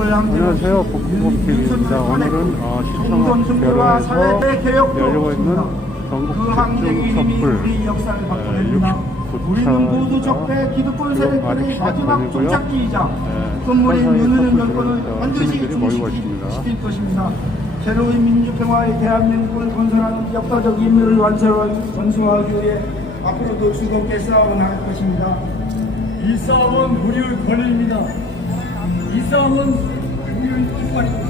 안녕하세요. 복구법TV입니다. 오늘은 시청 대로에서 열리고 있는 전국 특정 촛불 69차입니다. 아직 시작 전이고요. 건물의 누누는 촛불 여건을 반드시 시민들이 모이고 있습니다. 지킬 것입니다. 새로운 민주평화의 대한민국을 건설한 역사적 임무를 완수하기 위해 앞으로도 즐겁게 싸워나갈 것입니다. 이 싸움은 우리의 권리입니다. 이 싸움은 우리의 깃발입니다.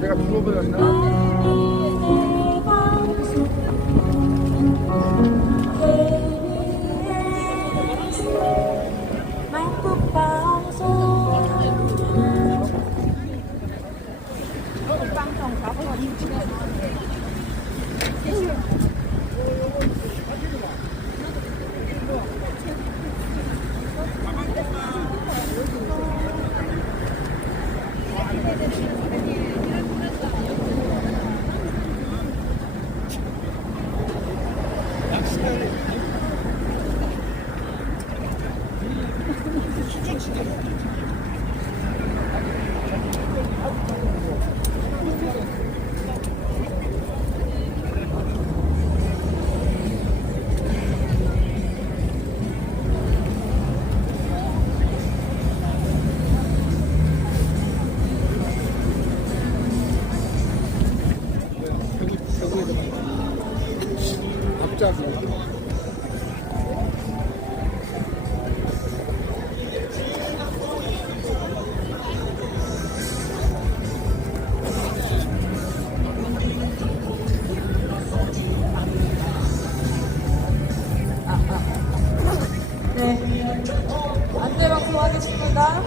내가 죽어버렸나? 하겠습니다.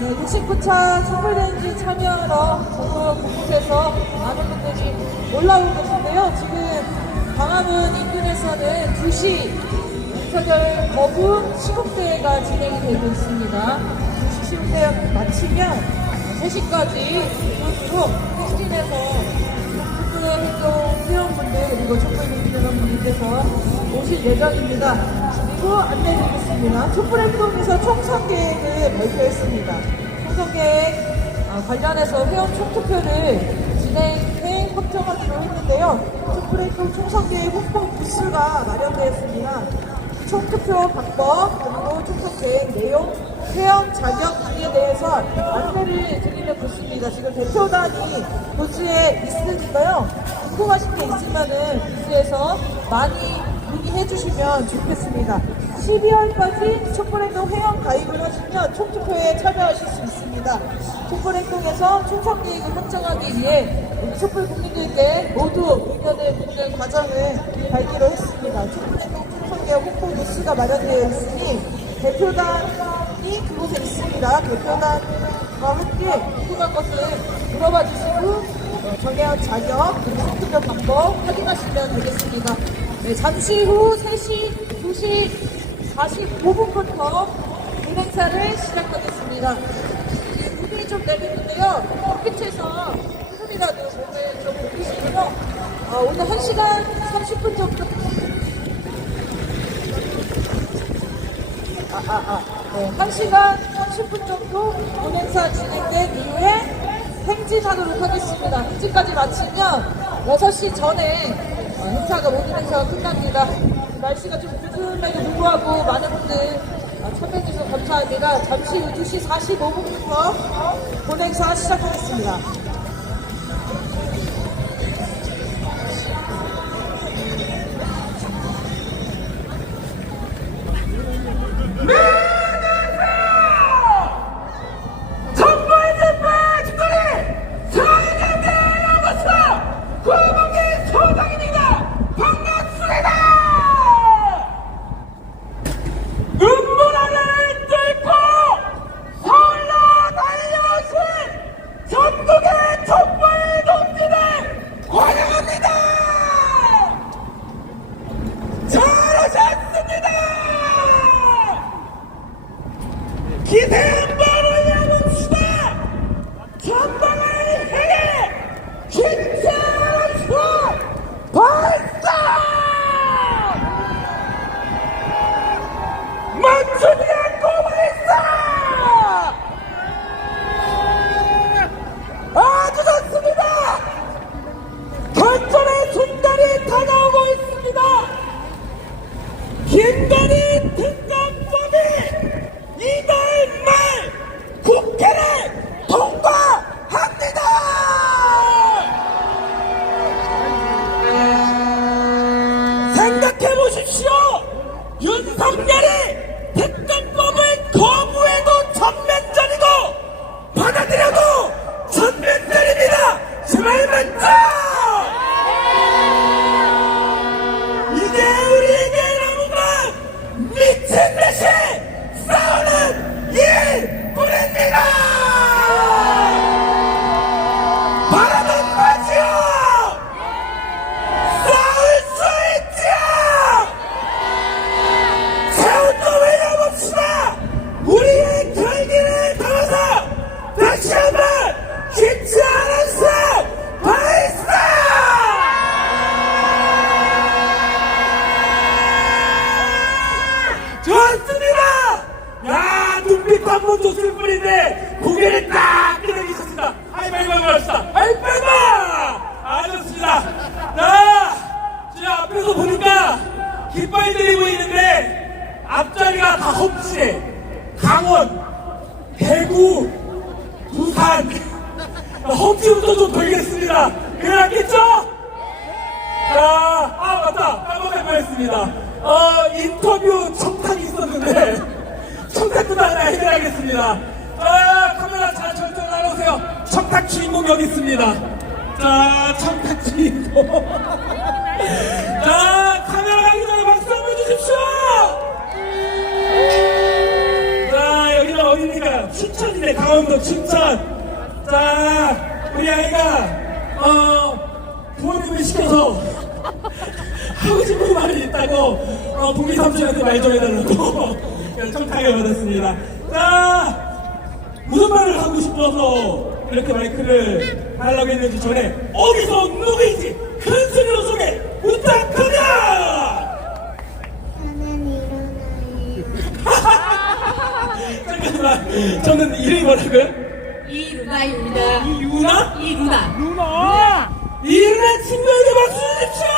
네, 69차 촛불대행진 참여하러 전국 곳곳에서 많은 분들이 올라오고 계신데요. 지금 광화문 인근에서는 2시 윤석열 거부 시국대회가 진행이 되고 있습니다. 2시 시국대회 마치면 3시까지 이곳으로 택시진에서 촛불행동 회원분들 그리고 촛불민주 여러분들께서 오실 예정입니다. 그리고 안내드리겠습니다. 촛불행동에서 총선 계획을 발표했습니다. 총선 계획 관련해서 회원 총투표를 진행 확정하기로 했는데요. 촛불행동 총선 계획 홍보 부스가 마련되었습니다. 총투표 방법 그리고 총선 계획 내용, 회원 자격 등에 대해서 안내를 드리는 부스입니다. 지금 대표단이 부스에 있으니까요. 궁금하신 게 있으면은 뉴스에서 많이 문의해 주시면 좋겠습니다. 12월까지 촛불행동 회원 가입을 하시면 총투표에 참여하실 수 있습니다. 촛불행동에서 총선 계획을 확정하기 위해 우리 촛불 국민들께 모두 의견을 묻는 과정을 밟기로 했습니다. 촛불행동 총선개혁 홍보 뉴스가 마련되어 있으니 대표단이 그곳에 있습니다. 대표단과 함께 궁금한 것을 물어봐 주시고 정해한 자격 그리고 선투표 방법 확인하시면 되겠습니다. 네, 잠시 후 3시, 2시 45분부터 운행사를 시작하겠습니다. 눈이 좀 내리는데요. 햇빛에서 조금이라도 몸을 좀 녹이시고요. 오늘 1시간 30분 정도 네, 1시간 30분 정도 운행사 진행된 이후에 행진하도록 하겠습니다. 행진까지 마치면 6시 전에 행사가 모든 행사가 끝납니다. 날씨가 좀 구름에도 불구하고 많은 분들 참여해주셔서 감사합니다. 잠시 후 2시 45분부터 본행사 시작하겠습니다. 기세 한번 올려봅시다. 전방을 향해 진짜로 발사! 멈추지 않고 발사! 아주 좋습니다. 결전의 순간이 다가오고 있습니다. 김건희 특검법이 이달 말 국회를 통과합니다. 생각해 보십시오. 윤석열이 특검법을 거부해도 전면전이고 받아들여도 전면전입니다. 제발 맞죠? 이제 우리에게 남은 미친 듯이 싸우는 일뿐입니다. 바라는 거지요. 싸울 수 있지요. 세운도 외려봅시다. 우리의 결기를 담아서 다시 한번 쉽지 않은 싸움 발사! 좋습니다. 야, 눈빛 한 번 줬을 뿐인데 고개를 딱 끄덕이셨습니다. 하이파이브 합시다. 하이파이브! 아, 좋습니다. 자, 지금 앞에서 보니까 깃발들이 보이는데 앞자리가 다 험지에 강원, 대구, 부산 험지부터 좀 돌겠습니다. 그래야겠죠? 자, 맞다. 까먹을 뻔했습니다. 인터뷰 청탁이 있었는데 청탁도 다 하나 해결하겠습니다. 자, 카메라 잘 절정 나눠오세요. 청탁 주인공 여기 있습니다. 자, 청탁 주인공. 자, 카메라 가기 전에 박수 한번 주십시오. 자, 여기는 어디입니까? 춘천이네. 강원도 춘천. 자, 우리 아이가 부모님을 시켜서 하고 싶은 말이 있다고 동기 삼촌한테 말 좀 해달라고 청탁을 받았습니다. 자, 무슨 말을 하고 싶어서 이렇게 마이크를 하려고 했는지 전에 어디서 누구인지 큰 소리로 소개 부탁하냐. 잠깐만, 저는 이름이 뭐라고요? 이루나입니다. 이유나? 이루나. 이루나 친구에게 박수 주십시오.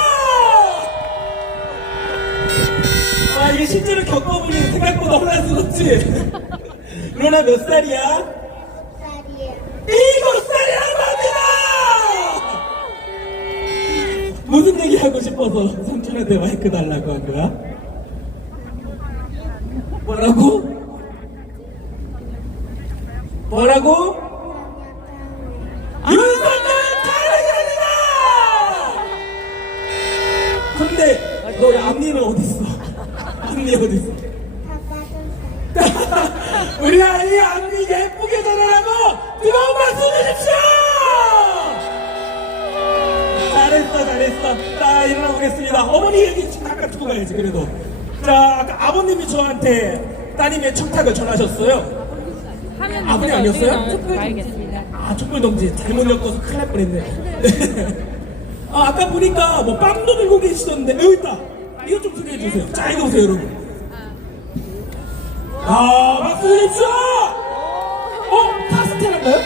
아, 이게 실제로 겪어보니 생각보다 혼란스럽지. 루나 몇 살이야? 7살이에요. 7살이라고 합니다. 무슨 얘기 하고 싶어서 삼촌한테 마이크 달라고 한 거야? 뭐라고? 뭐라고? 윤석열 잘하겠습니다! 근데 너의 앞니는 어딨어? 앞니 어딨어? 우리 아이 앞니 예쁘게 자라라고 뜨거운 박수 주십시오! 잘했어. 자, 일어나 보겠습니다. 어머니 얘기 잠깐 듣고 가야지, 그래도. 자, 아까 아버님이 저한테 따님의 청탁을 전하셨어요. 아버님 아니었어요? 알겠습니다. 아, 촛불동지 잘못 엮어서 큰일 날 뻔했네. 아, 아까 보니까 뭐 빵도 들고 계시던데, 여기 있다. 이거 좀 소개해 주세요. 자, 이거 보세요, 여러분. 아, 박수 주십시오! 파스텔인가요?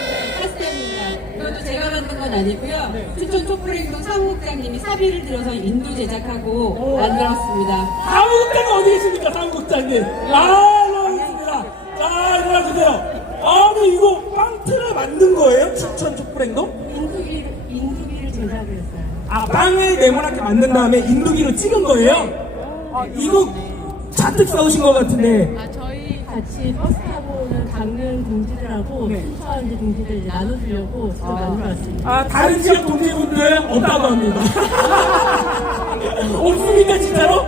파스텔입니다. 이것도 제가 만든 건 아니고요. 춘천 촛불행동 사무국장님이 사비를 들여서 인도 제작하고 만들었습니다. 사무국장님 어디 계십니까, 사무국장님? 아, 일로 오겠습니다. 자, 일어나주세요. 아니, 이거 빵틀을 만든 거예요? 춘천 촛불행동? 인두기를 제작했어요. 아, 빵을 네모나게 만든 다음에 인두기로 찍은 거예요? 아, 이거 잔뜩 싸우신 것 같은데. 저희 같이 버스 타고 오는 강릉 동지들하고 춘천 동지들 나눠주려고 직접 만들어왔습니다. 아, 다른 지역 동지분들 없다고 합니다. 없습니까, 진짜로?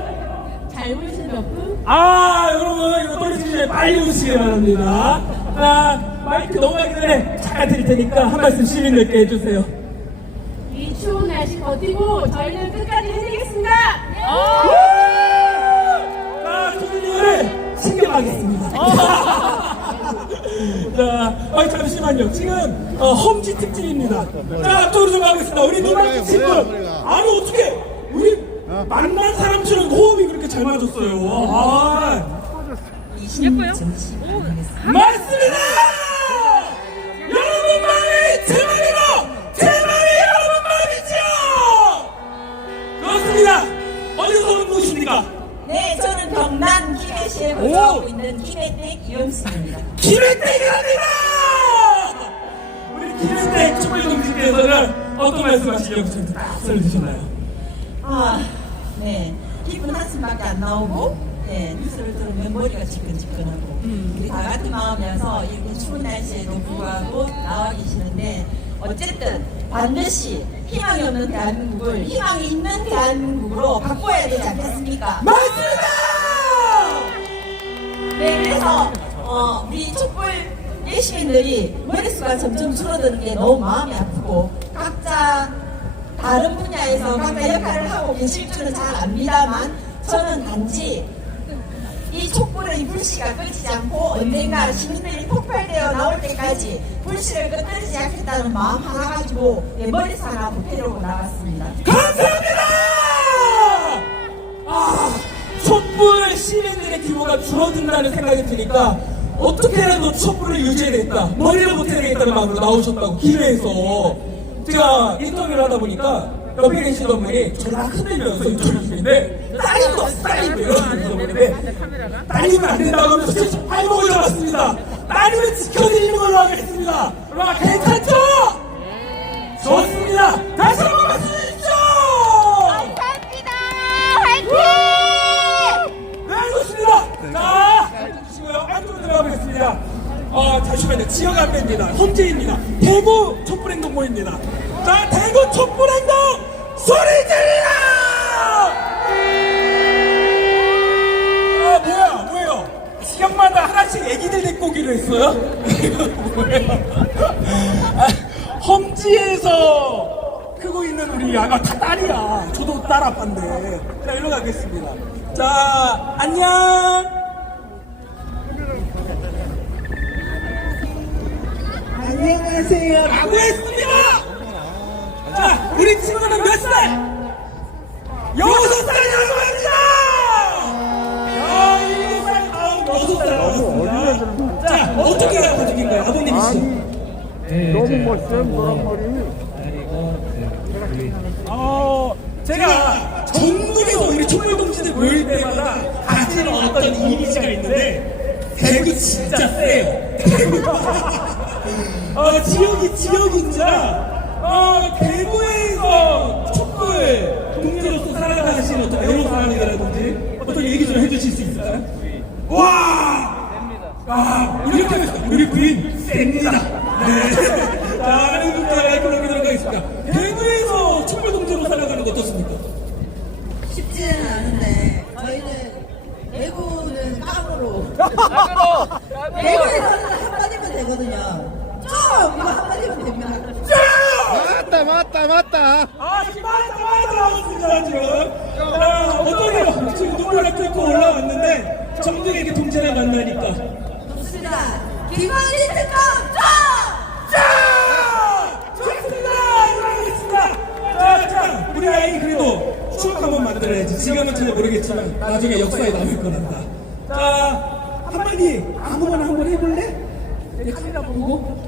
잘 보이시는 몇 분? 아, 여러분, 이거 떨어지기 전에 빨리 오시길 바랍니다. 자, 마이크 넘어가기 전에 잠깐 드릴 테니까 한 말씀 시민들께 해주세요. 이 추운 날씨 버티고 저희는 끝까지 해내겠습니다. 자, 주민들을 신경하겠습니다. 자, 잠시만요. 지금 험지 특집입니다. 자, 쪽으로 좀 가겠습니다. 우리 노란 친구. 아니, 어떻게 우리 만난 사람처럼 호흡이 그렇게 잘 맞았어요. 아, 예뻐요? 맞습니다! 여러분 마음이 제 마음이고 제 마음이 여러분 마음이죠! 그렇습니다. 어디서 오는 분이십니까? 네, 저는 경남 김해시에 거주하고 있는 김해댁 이영수입니다. 김혜택이랍니다! 우리 김혜택 촛불동지께서는 어떤 말씀하시려고 저한테 딱 설명주셨나요? 아, 네. 깊은 한숨밖에 안 나오고, 네, 뉴스를 들으면 머리가 지끈지끈하고, 우리 다 같은 마음이어서 이렇게 추운 날씨에도 불구하고 나와 계시는데, 어쨌든 반드시 희망이 없는 대한민국을 희망이 있는 대한민국으로 바꿔야 되지 않겠습니까? 맞습니다! 네, 그래서 우리 촛불 예시민들이 머릿수가 점점 줄어드는 게 너무 마음이 아프고 각자 다른 분야에서 각자 역할을 하고 계실 줄은 잘 압니다만 저는 단지 이 촛불의 불씨가 꺼지지 않고 언젠가 시민들이 폭발되어 나올 때까지 불씨를 꺼뜨리지 않겠다는 마음 하나 가지고 내 머릿수 하나 보태려고 나왔습니다. 감사합니다! 아, 촛불 시민들의 규모가 줄어든다는 생각이 드니까 어떻게라도 촛불을 유지해야겠다, 머리를 못해야겠다는 마음으로 나오셨다고 기회에서 제가 인터뷰를 하다 보니까 옆에 계시던 분이 저를 막 흔들면서 인터뷰인데 딸님도 없어, 딸님도 이러면서 보는데 딸님은 안 된다고 하면서 진짜 발목을 잡았습니다. 딸님을 지켜드리는 걸로 하겠습니다. 와, 괜찮죠? 좋습니다. 다시 한번 박수 주십시오! 네, 좋습니다. 자, 앉으시고요. 안쪽으로 들어가 보겠습니다. 잠시만요. 지역 안내입니다. 험지입니다. 대구 촛불행동모입니다. 자, 대구 촛불행동 소리 질러! 뭐예요? 지역마다 하나씩 애기들 데리고 오기로 했어요? 험지에서 크고 있는 우리 아가 다 딸이야. 저도 딸 아빠인데. 자, 일로 가겠습니다. 자, 안녕! 안녕하세요. 라고 했습니다! 자, 우리 친구는 몇 살? 6살 여성입니다! 야, 7살, 6살. 자, 어떻게 가족인가요? 아버님이시죠? 너무 멋져요, 노란 머리. 제가 전국에서 우리 촛불동지들 모일 때마다 가지는 어떤 이미지가 있는데 대구 진짜 세요. 지역인지라 대구에서 촛불 무슨 어떤 애로사항이라든지 어떤 얘기 좀 해주실 수 있을까요? 와! 아, 이렇게 하겠습니다. 우리 부인 셉니다. 네. 자, 하는 분들 그런 게 들어가겠습니다. 대구에서 촛불 동지로 살아가는 거 어떻습니까? 쉽지는 않은데 저희는 대구는 깡으로 대구에서는 한마디면 되거든요. 좀 이거 한마디면 됩니다. 맞다. 아, 지금 맞다 나왔습니다, 지금. 자, 어떠세요? 지금 눈물을 뚫고 올라왔는데, 정중에게 동지를 만나니까. 좋습니다. 김한진 특검 좋습니다! 일어나겠습니다! 자, 우리 아이 그래도 추억 한번 만들어야지. 지금은 잘 모르겠지만, 나중에 역사에 남을 거란다. 자, 한마디, 아무거나 한번 해볼래? 내 카메라 보고.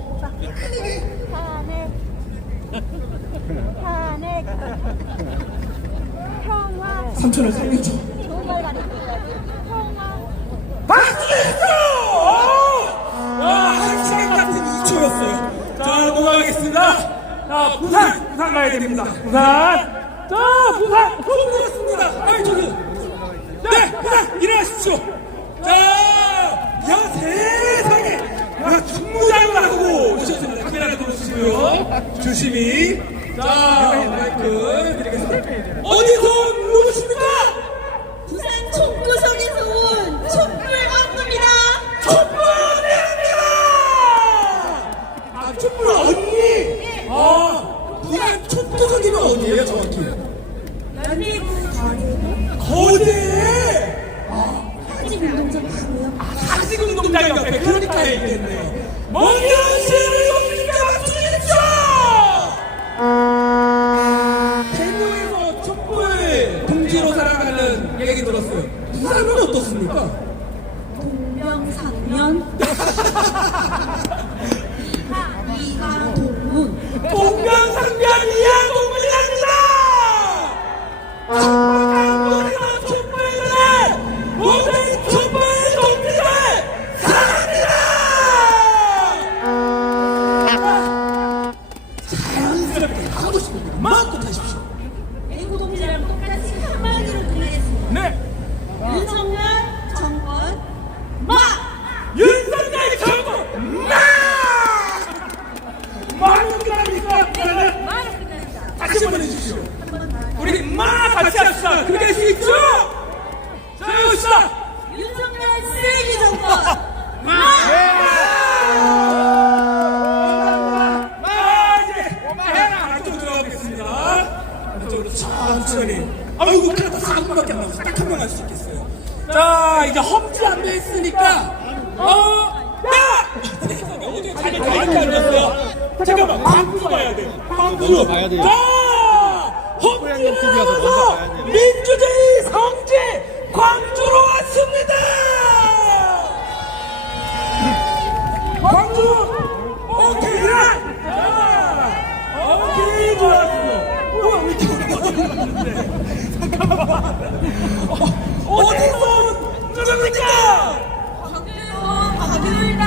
탄핵 평화 삼촌을 살려줘. 정말 가르쳐야지 평화 박수했어! 한 시간 같은 2초였어요. 자, 넘어가겠습니다. 자, 부산 가야 됩니다. 부산! 자, 부산! 손 들었습니다. 아이, 저기. 네, 부산! 일어나십시오. 자, 야, 세상에! 야, 충무장을 하고 오셨습니다. 카메라 들어주시고요. 조심히. 자, 마이크 드리겠습니다. 어디서 누구십니까? 부산 총구석에서 온 촛불 언니입니다. 촛불입니다! 아, 촛불 언니! 아, 부산 촛불이면 언니예요, 정확히? 거제! 사직운동장 옆에 그러니까 있겠네요. 먼연시를 돕니까 주십시오! 대구에서 촛불 동지로 살아가는 얘기 들었어요. 부산은 어떻습니까? 동명상련 이하동문 동명상련 이하동문이랍니다! 촛불에서 촛불들을 모든 촛불 동지들 사랑합니다! 자연스럽게 하고 싶은 거 마음껏 하십시오. 대구 동지랑 똑같이 한마디로 드리겠습니다. 네! 윤석열 정권 마! 윤석열 정부 마는 끝납니까? 다시 한번 해주십시오. 우리 같이 합시다. 그렇게 할 수 있죠? 자, 해봅시다. 윤석열 쓰레기 정권 이제 안쪽으로 들어가겠습니다. 안쪽으로 천천히. 아이고, 큰일 났다. 4분밖에 안 남았어. 딱 한 명 할 수 있겠어요. 자, 이제 험지 안 돼 있으니까, 야! 어디 자기 마이크 안 졌어요? 잠깐만, 광주 봐야 돼. 광주. 자! 험지를 넘어서 민주주의 성지 광주로 왔습니다! 광주! 오케이! 자! 오케이, 좋았어. 뭐야, 왜 이렇게 잠깐만. 어디서 누굽니까? 박유일다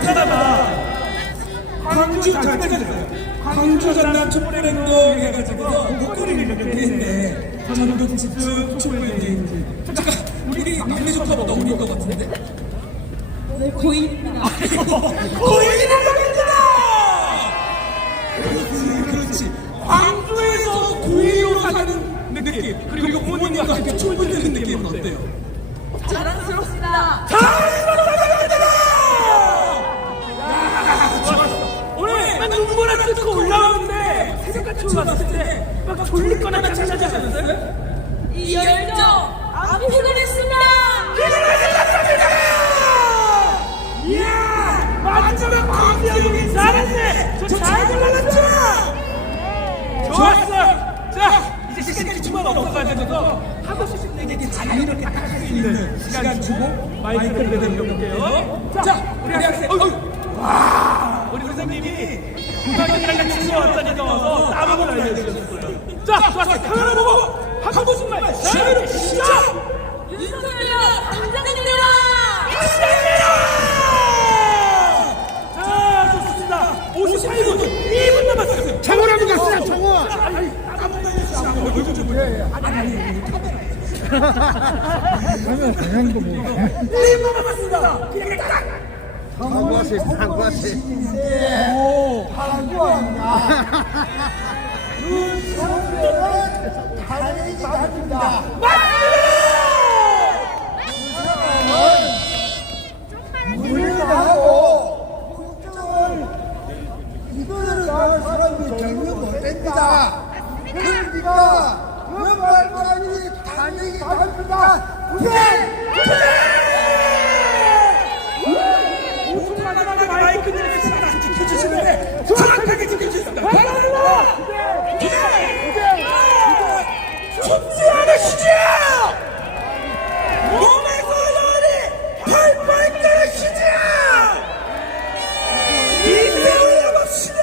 대단하다. 광주 광주 전남 촛불행동 해가지고 목걸이를 이렇게 했네. 전동 집중 촛불행동인지. 잠깐, 우리 막내 조카보다 어린 것 같은데? 네, 고인입니다. 고인입니다! 그렇지. 광주에서 고인으로 사는 느낌, 그리고 부모님과 함께 촛불 드는 느낌은 어때요? 자랑스럽습니다. 오늘 눈보라 뜯고 올라오는데 새벽같이 올라왔을 때 막 졸리거나 마찬가지 않았어요? 이 열정 안 피곤했습니다. 이야! 마지막 광주형이 잘했네! 잘 골라놨죠? 좋았어! 자, 이제 시간이 주말 없어가지고 하고 싶은 얘기 자유롭게 딱 할 수 있는 시간 주고 마이크를 내려볼게요. 자, 우리 학생, 와! 우리 선생님이 구강이랑 같이 왔다니까 와서 따먹을 알려주셨어요. 자, 좋았어! 카메라 보고 하고 싶은 말 자유롭게 시작! 윤석열 당장입니다. 자, 좋습니다. 58분 2분 남았어요. 청원 한번 갑시다, 청원. 그러면 그냥도 뭐. 1분 남았습니다. 그냥 딱. 한구하세요, 한구하세요. 이거는 나갈 사람이 전혀 못됩니다. 그러니까 그말 사람이 탄핵이 됩니다. 마이크들의 시간 안 지켜주시는데 정확하게 지켜주셨습니다. 춥지 않으시죠? 몸에서 열이 팔팔 끓으시죠? 이대로 봅시다.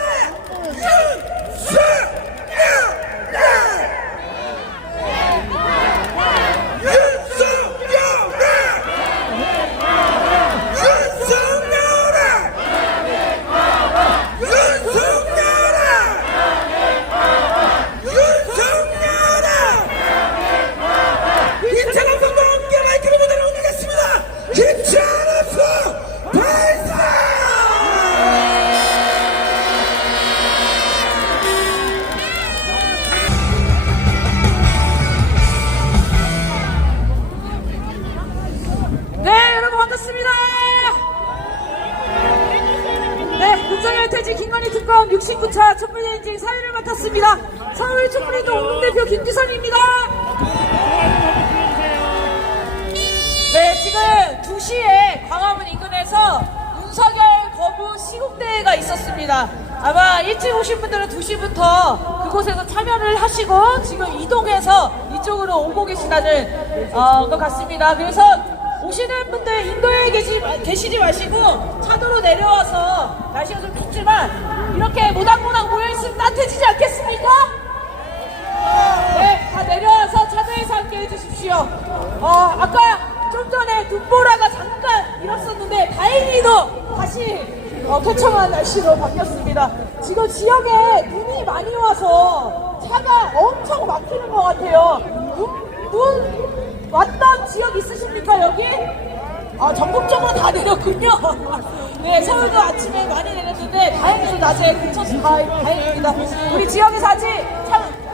이찬원 선수와 함께 마이크를 무대로 올리겠습니다. 이찬원 선수 발사! 네, 여러분 반갑습니다. 네, 윤석열 퇴진 김건희 특검 69차 촛불행진 사회를 맡았습니다. 서울 촛불행동 운동대표 김규선입니다. 네, 지금 2시에 광화문 인근에서 윤석열 거부 시국대회가 있었습니다. 아마 일찍 오신 분들은 2시부터 그곳에서 참여를 하시고 지금 이동해서 이쪽으로 오고 계시다는 것 같습니다. 그래서 오시는 분들 인도에 계시지 마시고 차도로 내려와서 날씨가 좀 춥지만 이렇게 모닥모닥 모여있으면 따뜻해지지 않겠습니까? 네, 다 내려와서 차도에서 함께 해주십시오. 아까 좀 전에 눈보라가 잠깐 일었었는데 다행히도 다시 쾌청한 날씨로 바뀌었습니다. 지금 지역에 눈이 많이 와서 차가 엄청 막히는 것 같아요. 눈 왔던 지역 있으십니까, 여기? 전국적으로 다 내렸군요. 네, 서울도 아침에 많이 내렸는데 다행히도 낮에 그쳐서 다행입니다. 우리 지역에서 아직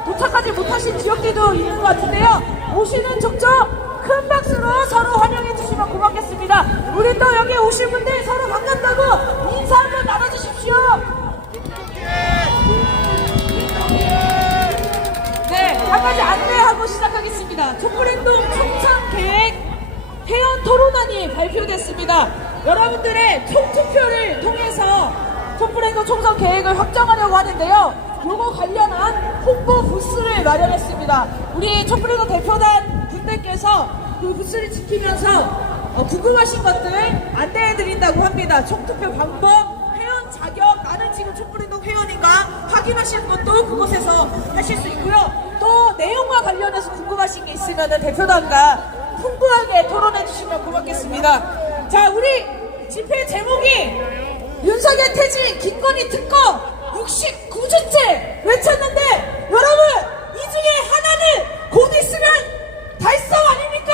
도착하지 못하신 지역들도 있는 것 같은데요. 오시는 족족 큰 박수로 서로 환영해 주시면 고맙겠습니다. 우리 또 여기 오신 분들 서로 반갑다고 인사 한번 나눠주십시오. 네, 한 가지 안내하고 시작하겠습니다. 촛불행동 총선계획 회원 토론안이 발표됐습니다. 여러분들의 총투표를 통해서 촛불행동 총선 계획을 확정하려고 하는데요. 요거 관련한 홍보 부스를 마련했습니다. 우리 촛불행동 대표단 분들께서 그 부스를 지키면서 궁금하신 것들 안내해드린다고 합니다. 총투표 방법, 회원 자격, 나는 지금 촛불행동 회원인가 확인하시는 것도 그곳에서 하실 수 있고요. 또 내용과 관련해서 궁금하신 게 있으면 대표단과 풍부하게 토론해 주시면 고맙겠습니다. 자, 우리 집회 제목이 윤석열 퇴진 김건희 특검 69주째 외쳤는데 여러분, 이 중에 하나는 곧 있으면 달성 아닙니까?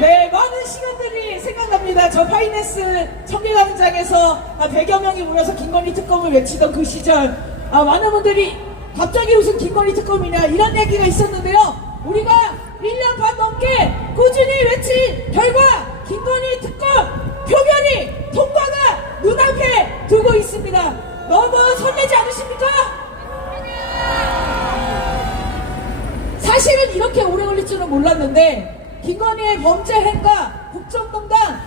네, 많은 시간들이 생각납니다. 저 파이낸스 청계광장에서 100여 명이 모여서 김건희 특검을 외치던 그 시절, 많은 분들이 갑자기 무슨 김건희 특검이냐 이런 얘기가 있었는데요. 우리가 1년 반 넘게 꾸준히 외친 결과 김건희 특검 표결이 통과가 눈앞에 두고 있습니다. 너무 설레지 않으십니까? 사실은 이렇게 오래 걸릴 줄은 몰랐는데 김건희의 범죄 행과 국정농단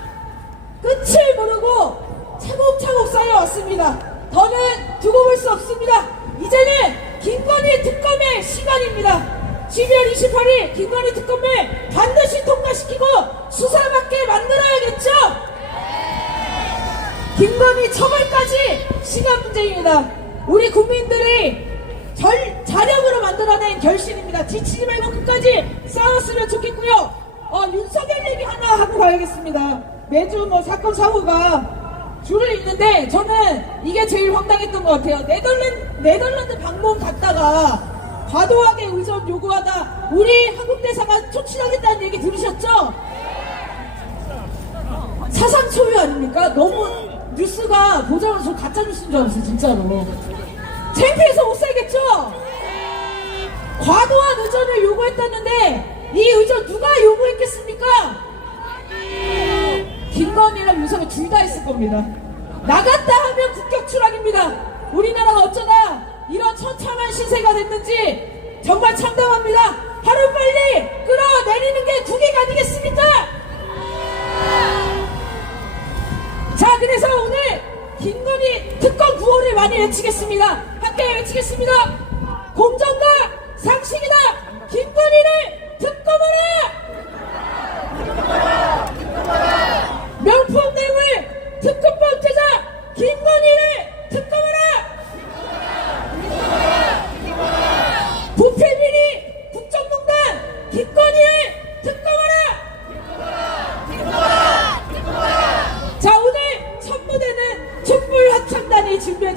끝을 모르고 차곡차곡 쌓여왔습니다. 더는 두고 볼 수 없습니다. 이제는 김건희 특검의 시간입니다. 12월 28일 김건희 특검을 반드시 통과시키고 수사받게 만들어야겠죠? 김건희 처벌까지 시간 문제입니다. 우리 국민들이 자력으로 만들어낸 결심입니다. 지치지 말고 끝까지 싸웠으면 좋겠고요. 윤석열 얘기 하나 하고 가야겠습니다. 매주 사건 사고가 줄을 잇는데 저는 이게 제일 황당했던 것 같아요. 네덜란드 방문 갔다가 과도하게 의전 요구하다 우리 한국 대사가 초출하겠다는 얘기 들으셨죠? 사상 초유 아닙니까? 너무 뉴스가 보자마자 저 가짜 뉴스인 줄 알았어요, 진짜로. 창피해서 못 살겠죠? 과도한 의전을 요구했다는데 이 의전 누가 요구했겠습니까? 김건희랑 유성이 둘 다 했을 겁니다. 나갔다 하면 국격 추락입니다. 우리나라가 어쩌다 이런 처참한 신세가 됐는지 정말 참담합니다. 하루빨리 끌어내리는 게 국익 아니겠습니까? 자, 그래서 오늘 김건희 특검 구호를 많이 외치겠습니다. 함께 외치겠습니다. 공정과 상식이다. 김건희를 특검하라. 명품 뇌물 특검법 제자 김건희를 특검하라. 부패비리 국정농단 김건희를 특검하라. 자, 오늘 첫 무대는 촛불 합창단이 준비해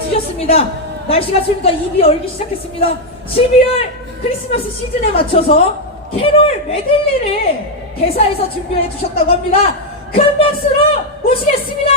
주셨습니다. 날씨가 추우니까 입이 얼기 시작했습니다. 12월 크리스마스 시즌에 맞춰서 캐롤 메들리를 대사에서 준비해 주셨다고 합니다. 큰 박수로 모시겠습니다.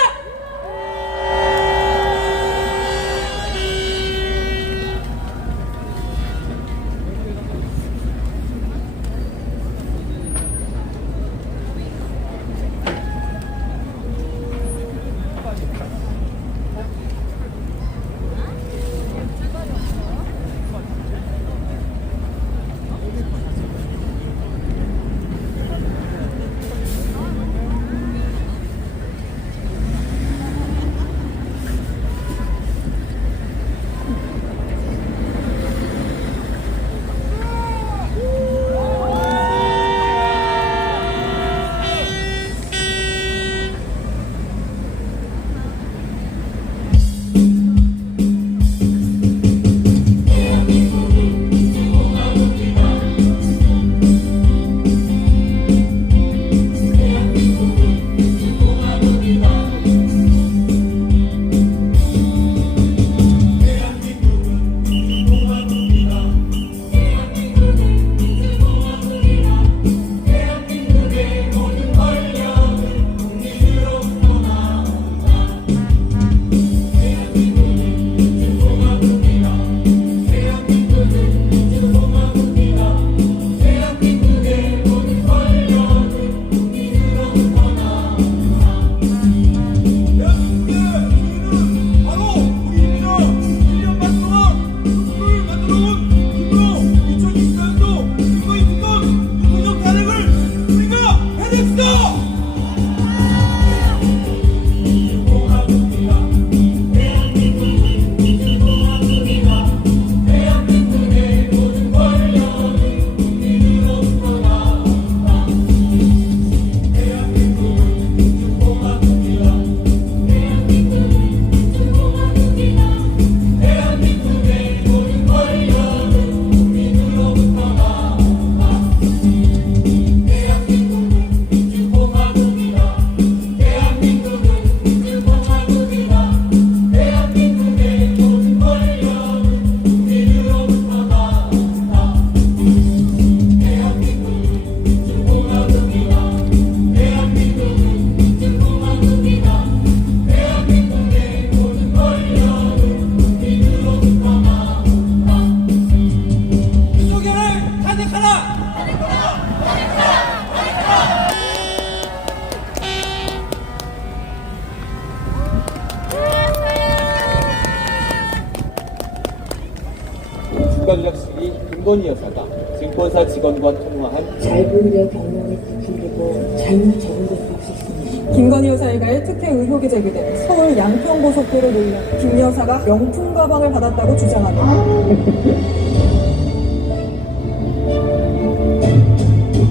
주가조작실이 김건희 여사가 증권사 직원과 통화한 잘 보이려 경력이 구출되고 잘못 적은 것도 있었습니다. 김건희 여사에게 특혜 의혹이 제기된 서울 양평고속도로 논란. 김 여사가 명품 가방을 받았다고 주장하며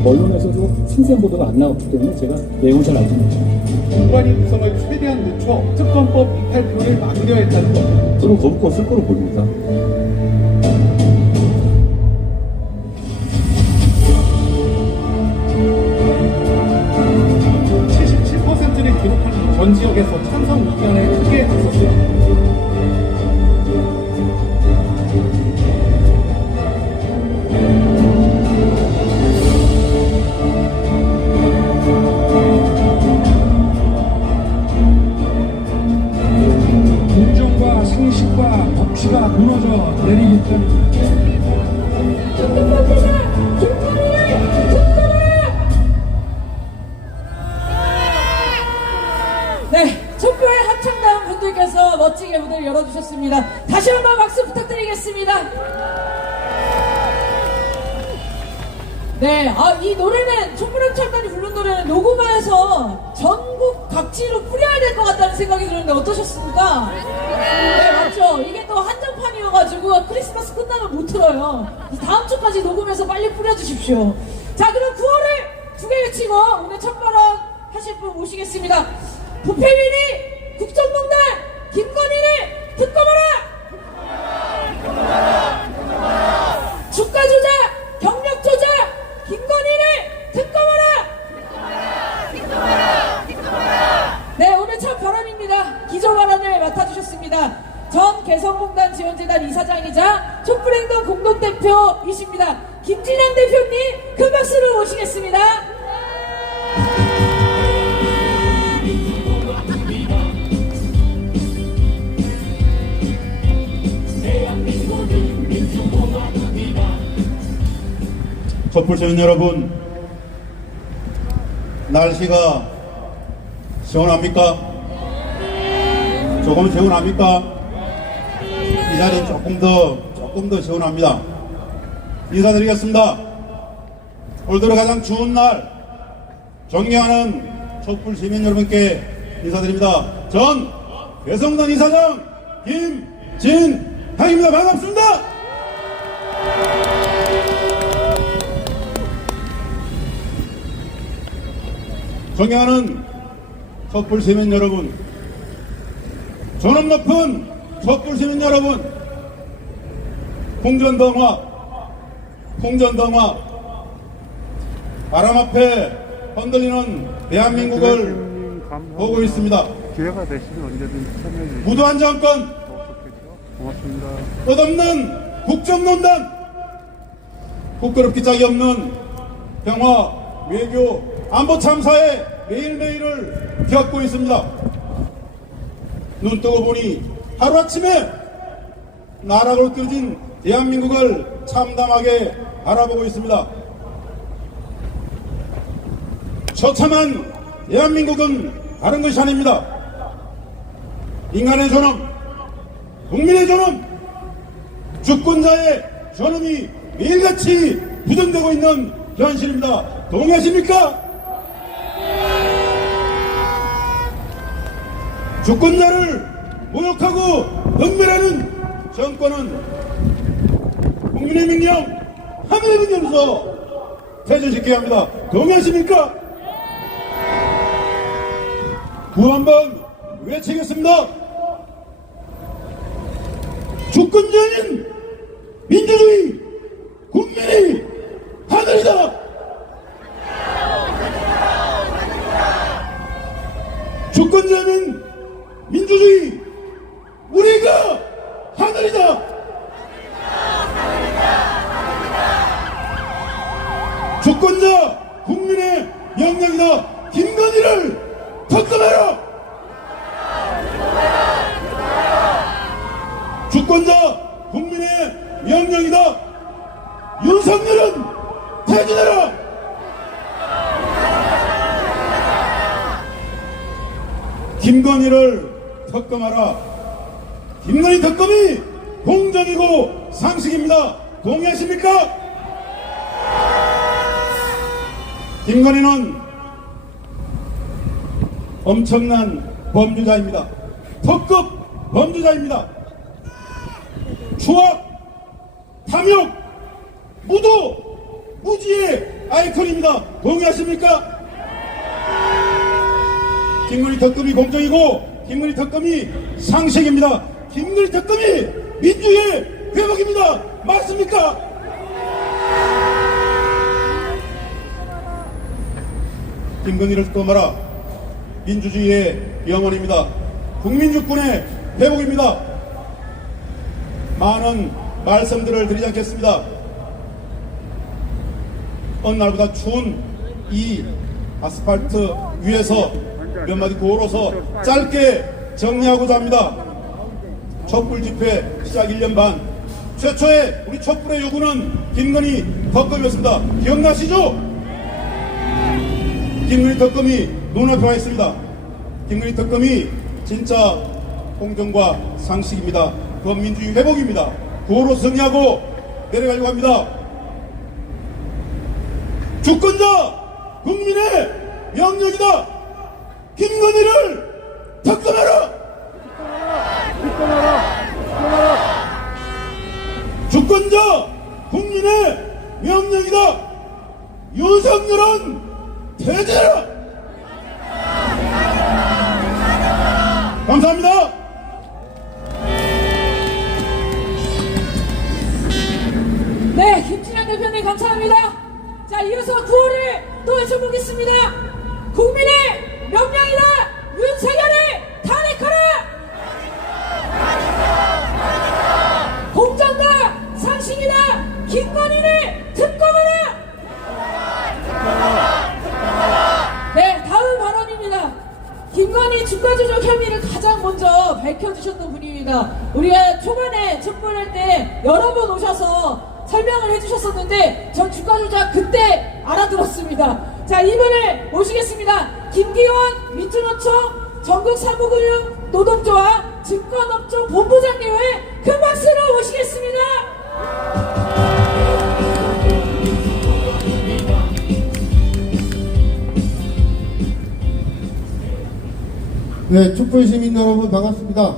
언론에서도 신선 보도가 안 나왔기 때문에 제가 내용을 잘 알지 못합니다. 공관위 구성을 최대한 늦춰 특검법 이탈표를 막으려 했다는 겁니다. 저는 거부권 쓸 거로 보입니다. 는 기록하는 전 지역에 국전에 크게 나섰습니다. 공정과 상식과 법치가 무너져 내리기 때문에 네, 촛불 합창단 분들께서 멋지게 무대를 열어주셨습니다. 다시 한번 박수 부탁드리겠습니다. 네, 이 노래는 촛불 합창단이 부른 노래는 녹음해서 전국 각지로 뿌려야 될 것 같다는 생각이 드는데 어떠셨습니까? 네, 맞죠. 이게 또 한정판이어가지고 크리스마스 끝나면 못 틀어요. 다음 주까지 녹음해서 빨리 뿌려주십시오. 자, 그럼 구호를 두 개 외치고 오늘 첫 발언 하실 분 모시겠습니다. 부패비리 국정농단 김건희를 특검하라! 주가 조작, 경력 조작 김건희를 특검하라! 네, 오늘 첫 발언입니다. 기조 발언을 맡아주셨습니다. 전 개성공단 지원재단 이사장이자 촛불행동 공동대표이십니다. 김진영 대표님 큰 박수로 모시겠습니다. 촛불 시민 여러분, 날씨가 시원합니까? 조금 시원합니까? 이 자리 조금 더 시원합니다. 인사드리겠습니다. 올 들어 가장 추운 날 존경하는 촛불 시민 여러분께 인사드립니다. 전 개성단 이사장 김진향입니다. 반갑습니다. 존경하는 촛불 시민 여러분, 존엄 높은 촛불 시민 여러분, 공전동화 바람 앞에 흔들리는 대한민국을 보고 있습니다. 기회가 되시면 언제든지 참여해 주시면 무도한 정권, 고맙습니다. 끝없는 국정농단, 부끄럽기 짝이 없는 평화, 외교, 안보 참사에 매일매일을 겪고 있습니다. 눈 뜨고 보니 하루아침에 나락으로 떨어진 대한민국을 참담하게 바라보고 있습니다. 처참한 대한민국은 다른 것이 아닙니다. 인간의 존엄, 국민의 존엄, 주권자의 존엄이 매일같이 부정되고 있는 현실입니다. 동의하십니까? 주권자를 모욕하고 능멸하는 정권은 국민의 명령, 하늘의 명령으로 퇴진시켜야 합니다. 동의하십니까? 구호 한번 외치겠습니다. 주권자인 민주주의 국민이 하늘이다. 주권자는 민주주의 우리가 하늘이다. 주권자 국민의 명령이다. 김건희를 특검해라. 주권자 국민의 명령이다. 윤석열은 퇴진해라. 김건희를 특검하라. 김건희 특검이 공정이고 상식입니다. 동의하십니까? 김건희는 엄청난 범죄자입니다. 특급 범죄자입니다. 추악, 탐욕, 무도, 무지의 아이콘입니다. 동의하십니까? 김건희 특검이 공정이고 김건희 특검이 상식입니다. 김건희 특검이 민주의 회복입니다. 맞습니까? 김건희를 특검하라. 민주주의의 영원입니다. 국민주권의 회복입니다. 많은 말씀들을 드리지 않겠습니다. 어느 날보다 추운 이 아스팔트 위에서 몇 마디 구호로서 짧게 정리하고자 합니다. 촛불 집회 시작 1년 반, 최초의 우리 촛불의 요구는 김건희 덕검이었습니다. 기억나시죠? 김건희 덕검이 눈앞에 와 있습니다. 김건희 덕검이 진짜 공정과 상식입니다. 범민주의 회복입니다. 구호로 정리하고 내려가려고 합니다. 주권자 국민의 명령이다. 김건희를 덕검하라. 주권자 국민의 명령이다. 윤석열은 퇴진하라. 감사합니다. 네, 김진영 대표님 감사합니다. 자, 이어서 구호를 또 외쳐보겠습니다. 국민의 명령이다. 윤석열을 탄핵하라. 공정과 상식이다. 김건희를 특검하라. 네, 다음 발언입니다. 김건희 주가조작 혐의를 가장 먼저 밝혀주셨던 분입니다. 우리가 초반에 촛불할 때 여러 번 오셔서 설명을 해주셨었는데 전 주가조작 그때 알아들었습니다. 자, 이분을 모시겠습니다. 김기원 민주노총 전국사무금융 노동조합 증권업종 본부장님을 큰 박수로 모시겠습니다. 네, 촛불 시민 여러분 반갑습니다.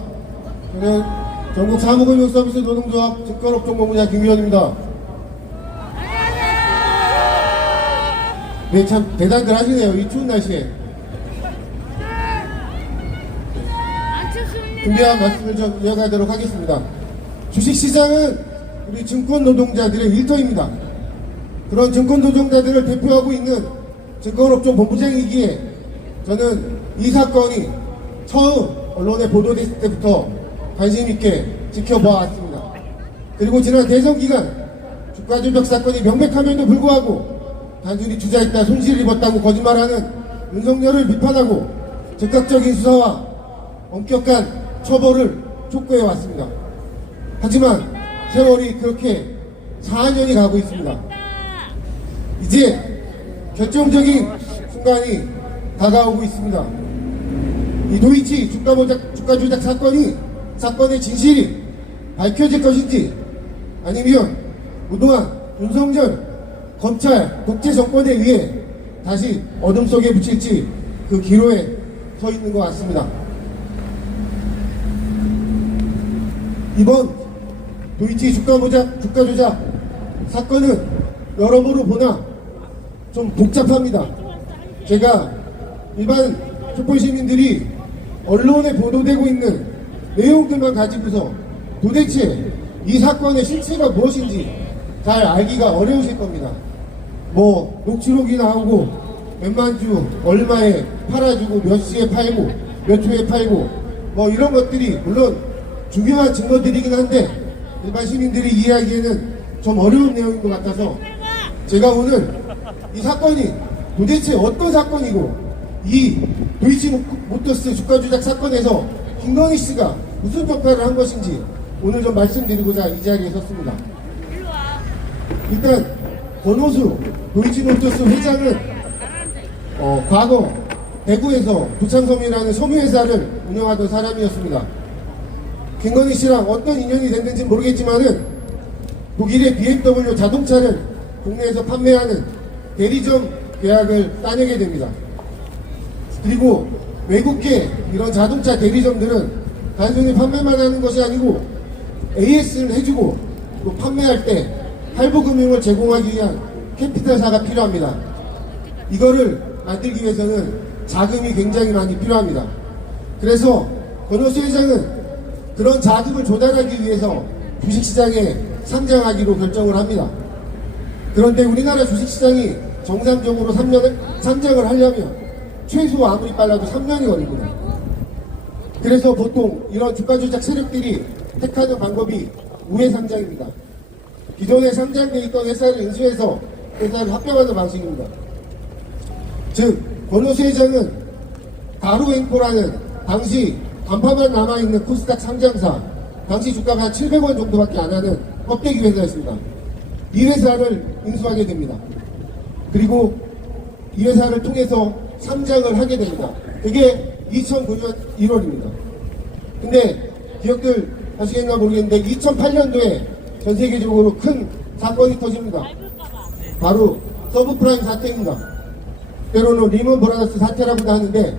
저는 전국 사무금융서비스 노동조합 증권업종 본부장 김기원입니다. 네, 참 대단들 하시네요. 이 추운 날씨에. 준비한 말씀을 좀 이어가도록 하겠습니다. 주식시장은 우리 증권 노동자들의 일터입니다. 그런 증권 노동자들을 대표하고 있는 증권업종 본부장이기에 저는 이 사건이 처음 언론에 보도됐을 때부터 관심 있게 지켜봐왔습니다. 그리고 지난 대선 기간 주가 조작 사건이 명백함에도 불구하고 단순히 투자했다 손실을 입었다고 거짓말하는 윤석열을 비판하고 즉각적인 수사와 엄격한 처벌을 촉구해왔습니다. 하지만 세월이 그렇게 4년이 가고 있습니다. 이제 결정적인 순간이 다가오고 있습니다. 이 도이치 주가 조작 사건의 진실이 밝혀질 것인지 아니면 그동안 윤석열 검찰 독재 정권에 의해 다시 어둠 속에 묻힐지 그 기로에 서 있는 것 같습니다. 이번 도이치 주가 조작 사건은 여러모로 보나 좀 복잡합니다. 제가 일반 촛불 시민들이 언론에 보도되고 있는 내용들만 가지고서 도대체 이 사건의 실체가 무엇인지 잘 알기가 어려우실 겁니다. 뭐 녹취록이 나오고 몇만 주 얼마에 팔아주고 몇 시에 팔고 몇 초에 팔고 뭐 이런 것들이 물론 중요한 증거들이긴 한데 일반 시민들이 이해하기에는 좀 어려운 내용인 것 같아서 제가 오늘 이 사건이 도대체 어떤 사건이고 이 도이치모터스 주가 조작 사건에서 김건희 씨가 무슨 역할을 한 것인지 오늘 좀 말씀드리고자 이 자리에 섰습니다. 일단 권오수 도이치모터스 회장은 과거 대구에서 부창섬유라는 섬유회사를 운영하던 사람이었습니다. 김건희 씨랑 어떤 인연이 됐는지 모르겠지만은 독일의 BMW 자동차를 국내에서 판매하는 대리점 계약을 따내게 됩니다. 그리고 외국계 이런 자동차 대리점들은 단순히 판매만 하는 것이 아니고 AS를 해주고 또 판매할 때 할부 금융을 제공하기 위한 캐피탈사가 필요합니다. 이거를 만들기 위해서는 자금이 굉장히 많이 필요합니다. 그래서 권오수 회장은 그런 자금을 조달하기 위해서 주식시장에 상장하기로 결정을 합니다. 그런데 우리나라 주식시장이 정상적으로 상장을 하려면 최소 아무리 빨라도 3년이 걸립니다. 그래서 보통 이런 주가 조작 세력들이 택하는 방법이 우회 상장입니다. 기존에 상장돼 있던 회사를 인수해서 회사를 합병하는 방식입니다. 즉 권오수 회장은 다루앵코라는 당시 간판만 남아있는 코스닥 상장사, 당시 주가가 한 700원 정도밖에 안 하는 껍데기 회사였습니다. 이 회사를 인수하게 됩니다. 그리고 이 회사를 통해서 상장을 하게 됩니다. 그게 2009년 1월입니다. 근데 기억들 하시겠나 모르겠는데 2008년도에 전 세계적으로 큰 사건이 터집니다. 바로 서브프라임 사태입니다. 때로는 리먼 브라더스 사태라고도 하는데,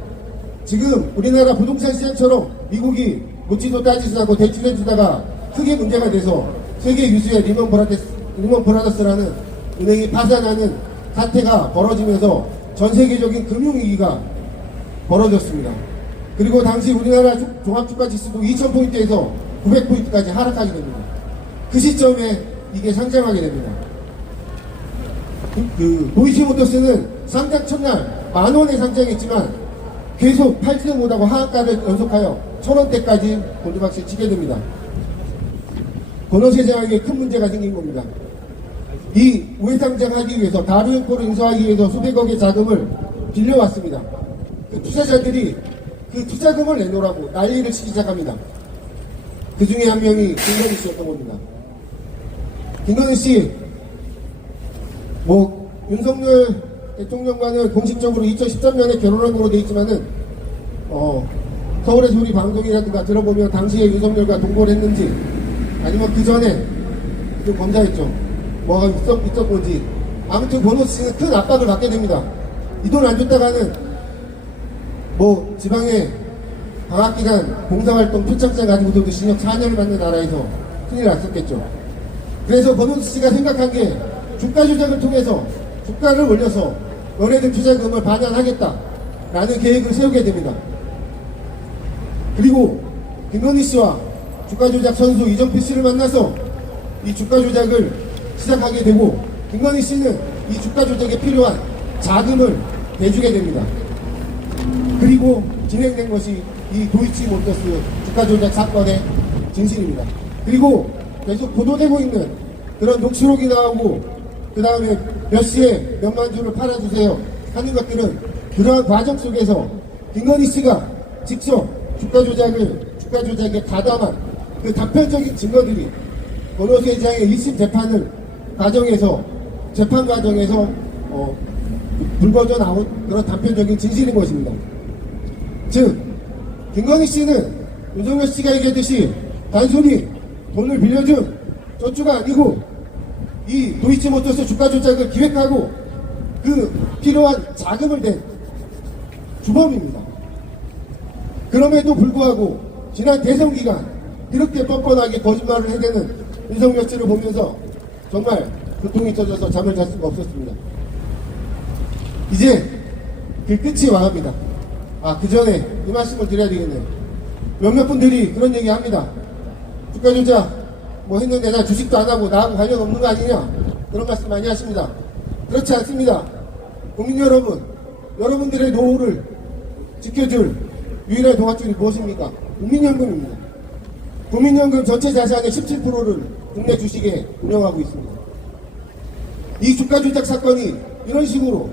지금 우리나라 부동산 시장처럼 미국이 묻지도 따지지도 않고 대출해주다가 크게 문제가 돼서 세계 유수의 리먼 브라더스라는 은행이 파산하는 사태가 벌어지면서 전 세계적인 금융위기가 벌어졌습니다. 그리고 당시 우리나라 종합주가지수도 2000포인트에서 900포인트까지 하락하게 됩니다. 그 시점에 이게 상장하게 됩니다. 도이치모터스는 상장 첫날 10,000원에 상장했지만 계속 팔지도 못하고 하한가를 연속하여 1,000원대까지 곤두박질 치게 됩니다. 권오수 회장에게 큰 문제가 생긴 겁니다. 이 우회상장하기 위해서 다루앵코를 인수하기 위해서 수백억의 자금을 빌려왔습니다. 그 투자자들이 그 투자금을 내놓으라고 난리를 치기 시작합니다. 그 중에 한 명이 김건희 씨였던 겁니다. 김건희 씨, 윤석열 대통령과는 공식적으로 2013년에 결혼한 걸로 돼 있지만은, 서울에서 우리 방송이라든가 들어보면 당시에 윤석열과 동거를 했는지, 아니면 그 전에 좀 검사했죠. 뭐가 있었건지. 아무튼 권오수 씨는 큰 압박을 받게 됩니다. 이 돈 안 줬다가는 지방에 방학기간 봉사활동 표창장 가지고도 징역 4년을 받는 나라에서 큰일 났었겠죠. 그래서 권오수 씨가 생각한 게 주가 조작을 통해서 주가를 올려서 너네들 투자금을 반환하겠다라는 계획을 세우게 됩니다. 그리고 김건희 씨와 주가 조작 선수 이정필 씨를 만나서 이 주가 조작을 시작하게 되고, 김건희 씨는 이 주가 조작에 필요한 자금을 대주게 됩니다. 그리고 진행된 것이 이 도이치모터스 주가 조작 사건의 진실입니다. 그리고 계속 보도되고 있는 그런 녹취록이 나오고, 그 다음에 몇 시에 몇만 주를 팔아주세요 하는 것들은 그러한 과정 속에서 김건희 씨가 직접 주가 조작에 가담한 그 단편적인 증거들이 권오수 회장의 1심 재판 과정에서 불거져 나온 그런 단편적인 진실인 것입니다. 즉, 김건희 씨는 윤석열 씨가 얘기했듯이 단순히 돈을 빌려준 저주가 아니고 이 도이치모터스 주가 조작을 기획하고 그 필요한 자금을 댄 주범입니다. 그럼에도 불구하고 지난 대선 기간 이렇게 뻔뻔하게 거짓말을 해대는 윤석열 씨를 보면서 정말 고통이 터져서 잠을 잘 수가 없었습니다. 이제 그 끝이 와갑니다. 그 전에 이 말씀을 드려야 되겠네요. 몇몇 분들이 그런 얘기 합니다. 주가 조작 했는데 나 주식도 안 하고 나하고 관련 없는 거 아니냐, 그런 말씀 많이 하십니다. 그렇지 않습니다. 국민 여러분, 여러분들의 노후를 지켜줄 유일한 동아줄이 무엇입니까? 국민연금입니다. 국민연금 전체 자산의 17%를 국내 주식에 운영하고 있습니다. 이 주가 조작 사건이 이런 식으로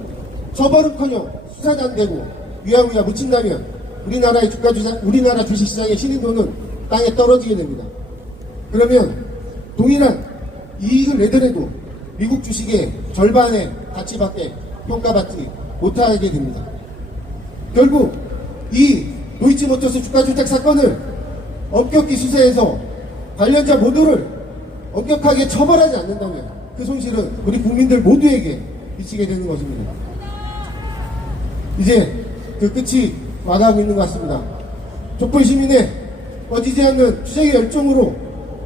처벌은커녕 수사도 안 되고 위야위야 묻힌다면 우리나라 주식시장의 신인도는 땅에 떨어지게 됩니다. 그러면 동일한 이익을 내더라도 미국 주식의 절반의 가치밖에 평가받지 못하게 됩니다. 결국 이 도이치모터스 주가 조작 사건을 엄격히 수사해서 관련자 모두를 엄격하게 처벌하지 않는다면 그 손실은 우리 국민들 모두에게 미치게 되는 것입니다. 이제 그 끝이 와가고 있는 것 같습니다. 촛불 시민의 꺼지지 않는 투쟁의 열정으로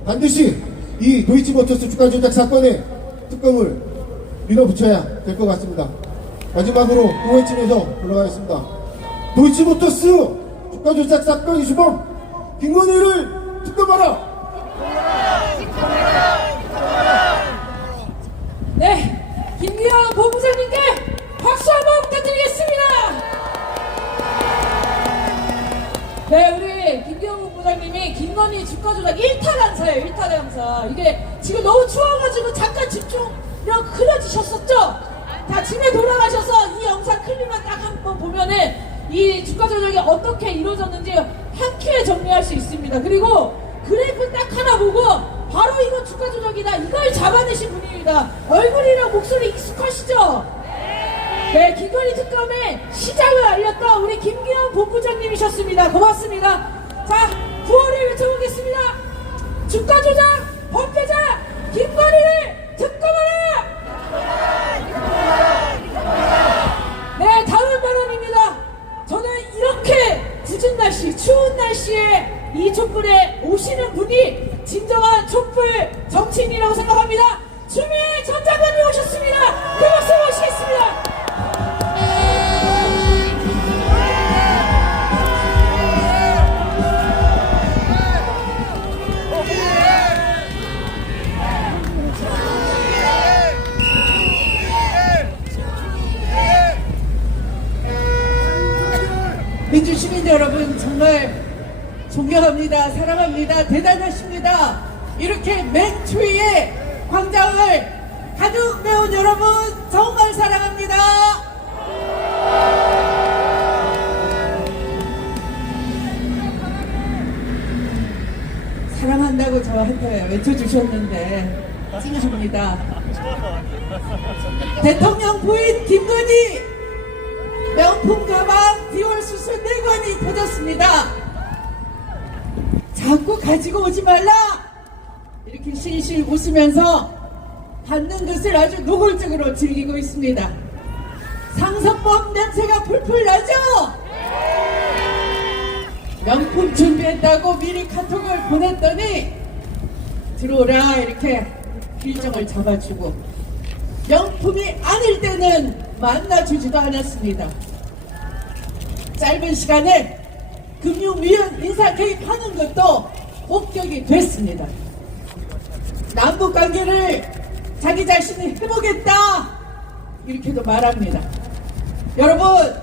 반드시 이 도이치모터스 주가 조작 사건의 특검을 밀어붙여야 될 것 같습니다. 마지막으로 응원치면서 올라가겠습니다. 도이치모터스 주가 조작 사건의 주범 김건희를 특검하라! 네, 김기현 본부장님께 박수 한번 부탁드리겠습니다. 네, 우리 김기현 부장님이 김건희 주가 조작 1타 강사예요. 1타 강사. 이게 지금 너무 추워가지고 잠깐 집중력 흐려지셨었죠? 자, 집에 돌아가셔서 이 영상 클립만 딱 한번 보면은 이 주가 조작이 어떻게 이루어졌는지 한 큐에 정리할 수 있습니다. 그리고 그래프 딱 하나 보고 바로 이거 주가 조작이다, 이걸 잡아내신 분입니다. 얼굴이랑 목소리 익숙하시죠? 네, 김건희 특검의 시작을 알렸던 우리 김기현 본부장님이셨습니다. 고맙습니다. 자, 구호를 외쳐보겠습니다. 주가 조작 범죄자 김건희를 특검하라! 네, 다음 발언입니다. 저는 이렇게 굳은 날씨, 추운 날씨에 이 촛불에 오시는 분이 진정한 촛불 정치인이라고 생각합니다. 추미애 전 장관님 오셨습니다. 그 박수 모시겠습니다. 민주시민 여러분, 정말 존경합니다. 사랑합니다. 대단하십니다. 이렇게 맨 추위에 광장을 가득 메운 여러분, 정말 사랑합니다. 사랑한다고 저한테 외쳐주셨는데 찡합니다. 대통령 부인 김건희 명품 가방 디올 수술 4권이 터졌습니다. 자꾸 가지고 오지 말라! 이렇게 실실 웃으면서 받는 것을 아주 노골적으로 즐기고 있습니다. 상습범 냄새가 풀풀 나죠? 명품 준비했다고 미리 카톡을 보냈더니 들어오라 이렇게 일정을 잡아주고, 명품이 아닐 때는 만나주지도 않았습니다. 짧은 시간에 금융위원 인사 개입하는 것도 목격이 됐습니다. 남북관계를 자기 자신이 해보겠다 이렇게도 말합니다. 여러분,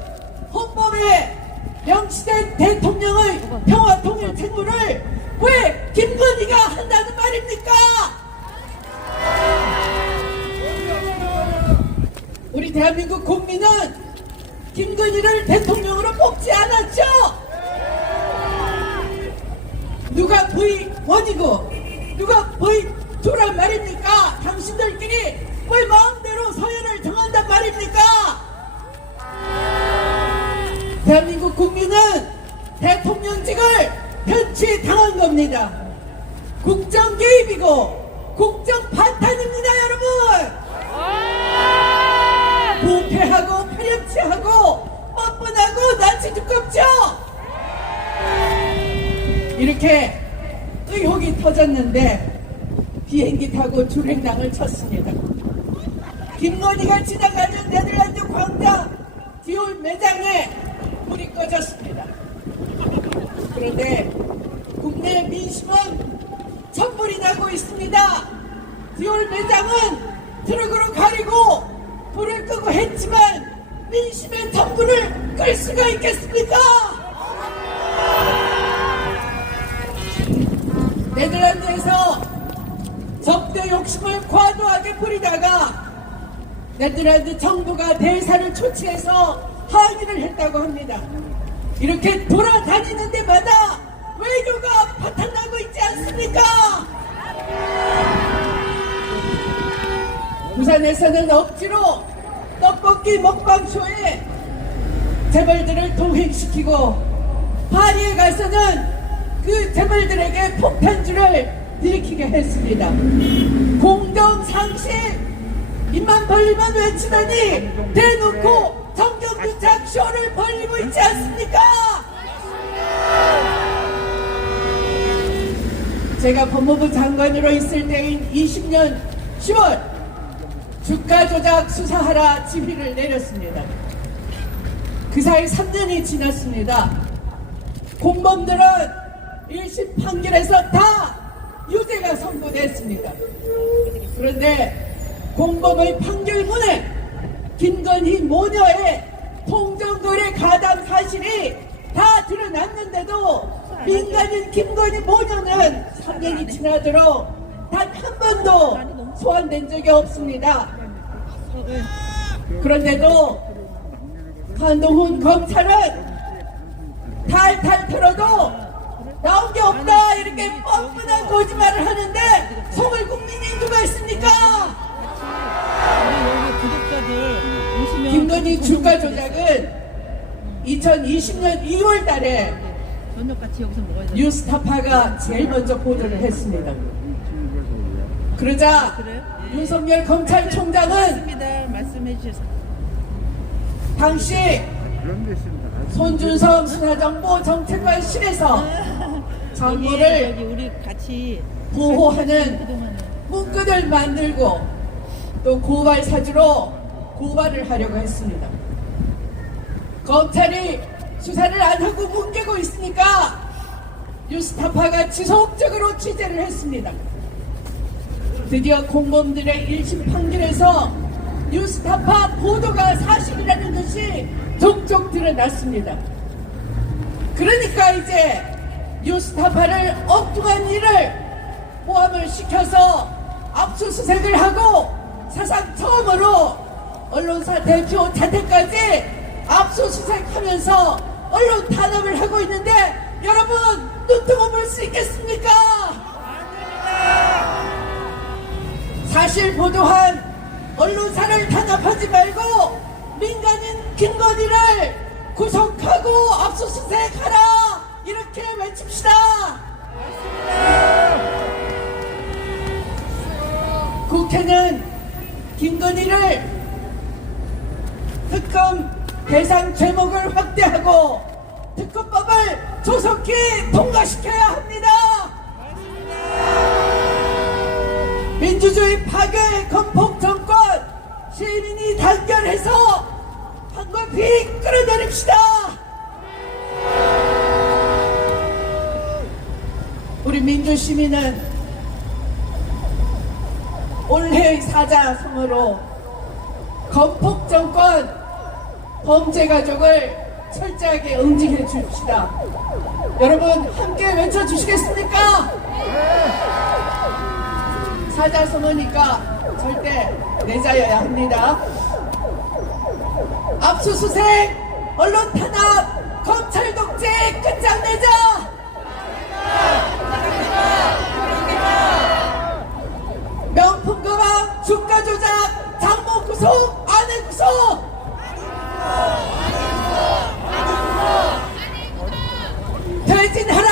헌법에 명시된 대통령의 평화통일 책무를 왜 김건희가 한다는 말입니까? 우리 대한민국 국민은 김건희를 대통령으로 뽑지 않았죠? 누가 V1이고 누가 V2란 말입니까? 당신들끼리 왜 마음대로 서열을 정한단 말입니까? 대한민국 국민은 대통령직을 편취당한 겁니다. 국정 개입이고 국정 파탄입니다, 여러분. 부패하고 파렴치하고 뻔뻔하고 낯이 두껍죠? 이렇게 의혹이 터졌는데 비행기 타고 줄행랑을 쳤습니다. 김건희가 지나가는 네덜란드 광장 디올 매장에 불이 꺼졌습니다. 그런데 국내 민심은 천불이 나고 있습니다. 디올 매장은 트럭으로 가리고 불을 끄고 했지만 민심의 천불을 끌 수가 있겠습니까? 네덜란드에서 접대 욕심을 과도하게 부리다가 네덜란드 정부가 대사를 조치해서 항의를 했다고 합니다. 이렇게 돌아다니는 데마다 외교가 파탄나고 있지 않습니까? 부산에서는 억지로 떡볶이 먹방쇼에 재벌들을 동행시키고, 파리에 가서는 그 재벌들에게 폭탄주를 일으키게 했습니다. 공정상식 입만 벌리면 외치더니 대놓고 정경유착 쇼를 벌리고 있지 않습니까? 제가 법무부 장관으로 있을 때인 20년 10월 주가 조작 수사하라 지휘를 내렸습니다. 그 사이 3년이 지났습니다. 공범들은 1심 판결에서 다 유죄가 선고됐습니다. 그런데 공범의 판결문에 김건희 모녀의 통정거래 가담 사실이 다 드러났는데도 민간인 김건희 모녀는 3년이 지나도록 단 한 번도 소환된 적이 없습니다. 그런데도 한동훈 검찰은 탈탈 털어도 나온 게 없다 이렇게 뻔뻔한 거짓말을 하는데 속을 국민이 누가 있습니까? 김건희 주가 조작은 2020년 2월 달에 뉴스타파가 제일 먼저 보도를 했습니다. 그러자 윤석열 검찰총장은 당시 손준성 순화정보정책관실에서 정보를 보호하는 문구를 만들고 또 고발 사주로 고발을 하려고 했습니다. 검찰이 수사를 안 하고 뭉개고 있으니까 뉴스타파가 지속적으로 취재를 했습니다. 드디어 공범들의 1심 판결에서 뉴스타파 보도가 사실이라는 것이 종종 드러났습니다. 그러니까 이제 뉴스타파를 엉뚱한 일을 포함을 시켜서 압수수색을 하고 사상 처음으로 언론사 대표 자택까지 압수수색하면서 언론 탄압을 하고 있는데 여러분 눈뜨고 볼 수 있겠습니까? 사실 보도한 언론사를 탄압하지 말고 민간인 김건희를 구속하고 압수수색하라 이렇게 외칩시다. 국회는 김건희를 특검 대상 제목을 확대하고 특검법을 조속히 통과시켜야 합니다. 민주주의 파괴의 건폭 정권 시민이 단결해서 황급히 끌어내립시다. 우리 민주시민은 올해의 사자성어로 건폭 정권 범죄 가족을 철저하게 응징해 줍시다. 여러분 함께 외쳐주시겠습니까? 사자성어니까 절대 내자여야 합니다. 압수수색, 언론 탄압, 검찰 독재 끝장내자! 명품 가방, 주가 조작, 장모 구속, 아내 구속! 퇴진하라,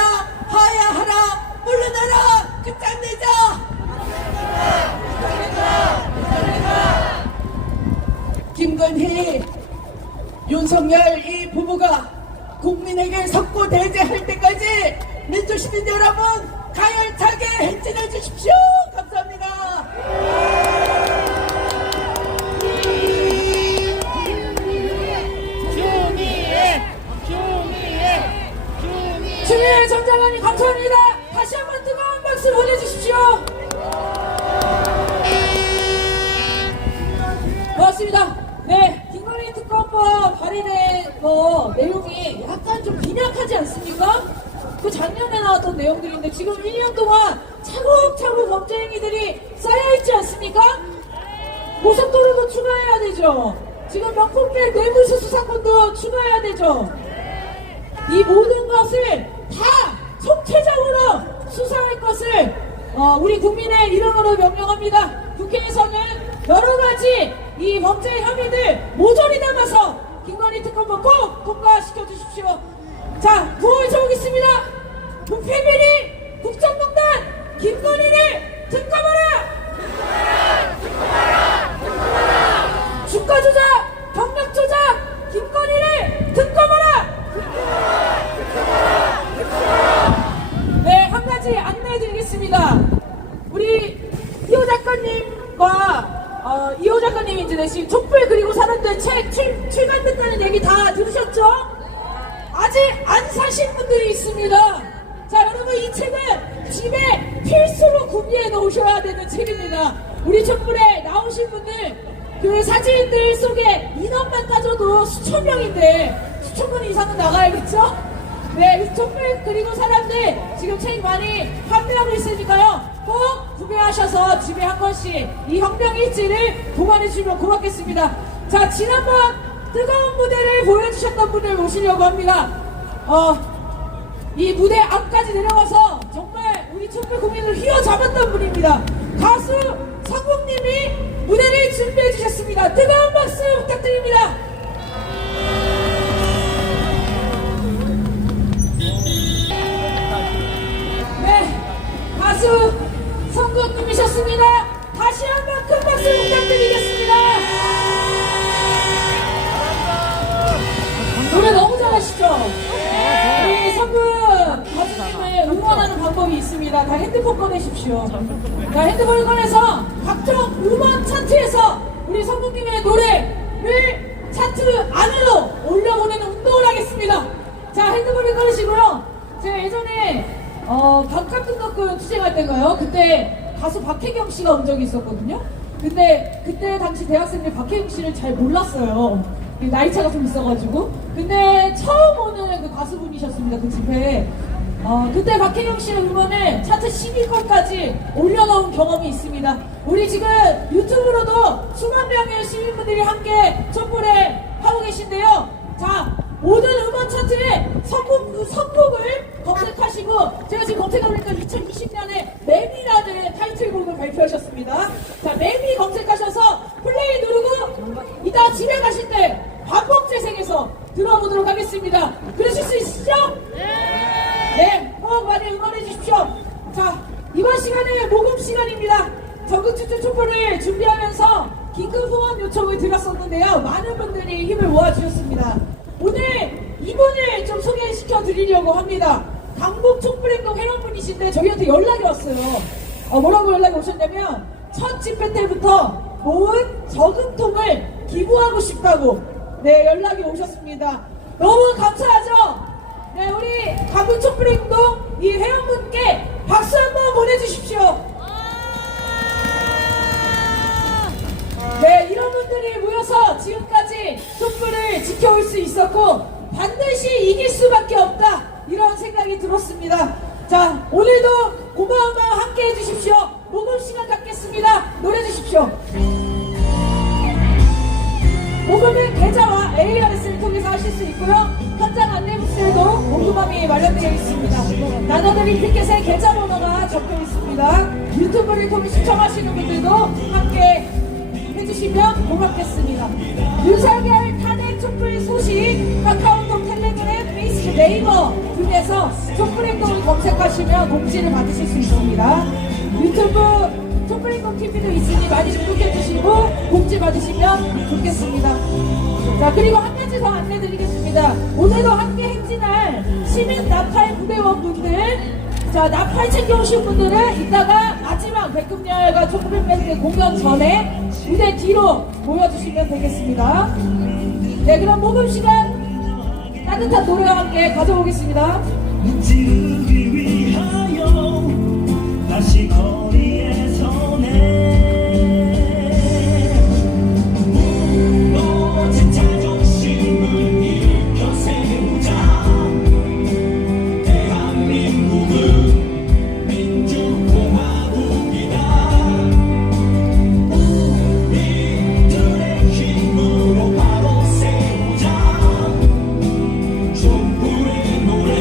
하야하라, 물러나라, 끝장내자! 김건희, 윤석열 이 부부가 국민에게 석고대죄할 때까지 민주시민 여러분 가열차게 행진해 주십시오. 감사합니다. 추미애 전장관님 감사합니다. 다시 한번 뜨거운 박수 보내주십시오. 고맙습니다. 네, 김건희 특검법 발의된 거 내용이 약간 좀 빈약하지 않습니까? 그 작년에 나왔던 내용들인데 지금 1년 동안 차곡차곡 범죄 행위들이 쌓여있지 않습니까? 고속도로도 추가해야 되죠. 지금 명품백 뇌물수수 사건도 추가해야 되죠. 이 모든 것을 다 총체적으로 수사할 것을 우리 국민의 이름으로 명령합니다. 국회에서는 여러 가지 이 범죄 혐의들 모조리 담아서 김건희 특검법 꼭 통과시켜 주십시오. 자, 구호를 쳐보겠습니다. 부패비리 국정농단 김건희를 특검하라! 주가 조작, 경력 조작 김건희를 특검하라! 네, 한 가지 안내해 드리겠습니다. 우리 이호 작가님과 이호 작가님이 이제 내신 촛불 그리고 사람들 책 출간됐다는 얘기 다 들으셨죠? 아직 안 사신 분들이 있습니다. 자, 여러분 이 책은 집에 필수로 구비해 놓으셔야 되는 책입니다. 우리 촛불에 나오신 분들 그 사진들 속에 인원만 따져도 수천 명인데 수천 분 이상은 나가야겠죠? 네, 촛불 그리고 사람들 지금 책 많이 판매하고 있으니까요. 꼭 구매하셔서 집에 한 권씩 이 혁명일지를 보관해 주시면 고맙겠습니다. 자, 지난번 뜨거운 무대를 보여주셨던 분을 모시려고 합니다. 이 무대 앞까지 내려와서 정말 우리 촛불 국민을 휘어잡았던 분입니다. 가수 성국님이 무대를 준비해 주셨습니다. 뜨거운 박수 부탁드립니다. 네, 가수 성국님이셨습니다. 다시 한번 큰 박수 부탁드리겠습니다. 노래 너무 잘하시죠? 우리 성국 가수님을 응원하는 방법이 있습니다. 다 핸드폰 꺼내십시오. 자, 핸드폰을 꺼내서 각종 음원 차트에서 우리 성국님의 노래를 차트 안으로 올려보내는 운동을 하겠습니다. 자, 핸드폰을 꺼내시고요. 제가 예전에 반값등록금 투쟁할 때가요. 그때 가수 박혜경 씨가 온 적이 있었거든요. 근데 그때 당시 대학생들 박혜경 씨를 잘 몰랐어요. 나이차가 좀 있어가지고. 근데 처음 오는 그 가수분이셨습니다. 그 집회에. 그때 박혜경 씨의 음원을 차트 10위권까지 올려놓은 경험이 있습니다. 우리 지금 유튜브로도 수만 명의 시민분들이 함께 촛불에 하고 계신데요. 자, 모든 음원 차트에 선곡을 검색하시고, 제가 지금 검색해보니까 2020년에 매미라는 타이틀곡을 발표하셨습니다. 자, 매미 검색하셔서 플레이 누르고 이따 집에 가실 때 반복 재생해서 들어보도록 하겠습니다. 그러실 수 있으시죠? 네, 꼭 많이 응원해 주십시오. 자, 이번 시간은 모금 시간입니다. 전국 추천 촛불을 준비하면서 긴급 후원 요청을 드렸었는데요. 많은 분들이 힘을 모아주셨습니다. 오늘 이분을 좀 소개시켜 드리려고 합니다. 강북 촛불행동 회원분이신데 저희한테 연락이 왔어요. 뭐라고 연락이 오셨냐면 첫 집회 때부터 모은 저금통을 기부하고 싶다고 연락이 오셨습니다. 너무 감사하죠? 네, 우리 강북 촛불행동 이 회원분께 박수 한번 보내주십시오. 네, 이런 분들이 모여서 지금까지 촛불을 지켜올 수 있었고 반드시 이길 수밖에 없다, 이런 생각이 들었습니다. 자, 오늘도 고마운 마음 함께 해주십시오. 모금 시간 갖겠습니다. 노래 주십시오. 모금은 계좌와 ARS를 통해서 하실 수 있고요. 현장 안내 부스에도 모금함이 마련되어 있습니다. 나눠드린 티켓에 계좌번호가 적혀 있습니다. 유튜브를 통해 시청하시는 분들도 함께 해주시면 고맙겠습니다. 윤석열 탄핵 촛불 소식 카카오톡, 텔레그램, 페이스북, 네이버 등에서 촛불행동을 검색하시면 공지를 받으실 수 있습니다. 유튜브 촛불행동 TV도 있으니 많이 좀 구독해주시고 공지 받으시면 좋겠습니다. 자, 그리고 한 가지 더 안내드리겠습니다. 오늘도 함께 행진할 시민 나팔 부대원분들, 자, 나팔 챙겨오신 분들은 이따가 마지막 백금열과 촛불 밴드 공연 전에 무대 뒤로 모여주시면 되겠습니다. 네, 그럼 모금 시간 따뜻한 노래와 함께 가져오겠습니다. 지르기 위하여 다시 거리에 서네. 무너진 자존심을 일으켜 세우자. 대한민국은 민주공화국이다. 우리들의 힘으로 바로 세우자. 촛불의 노래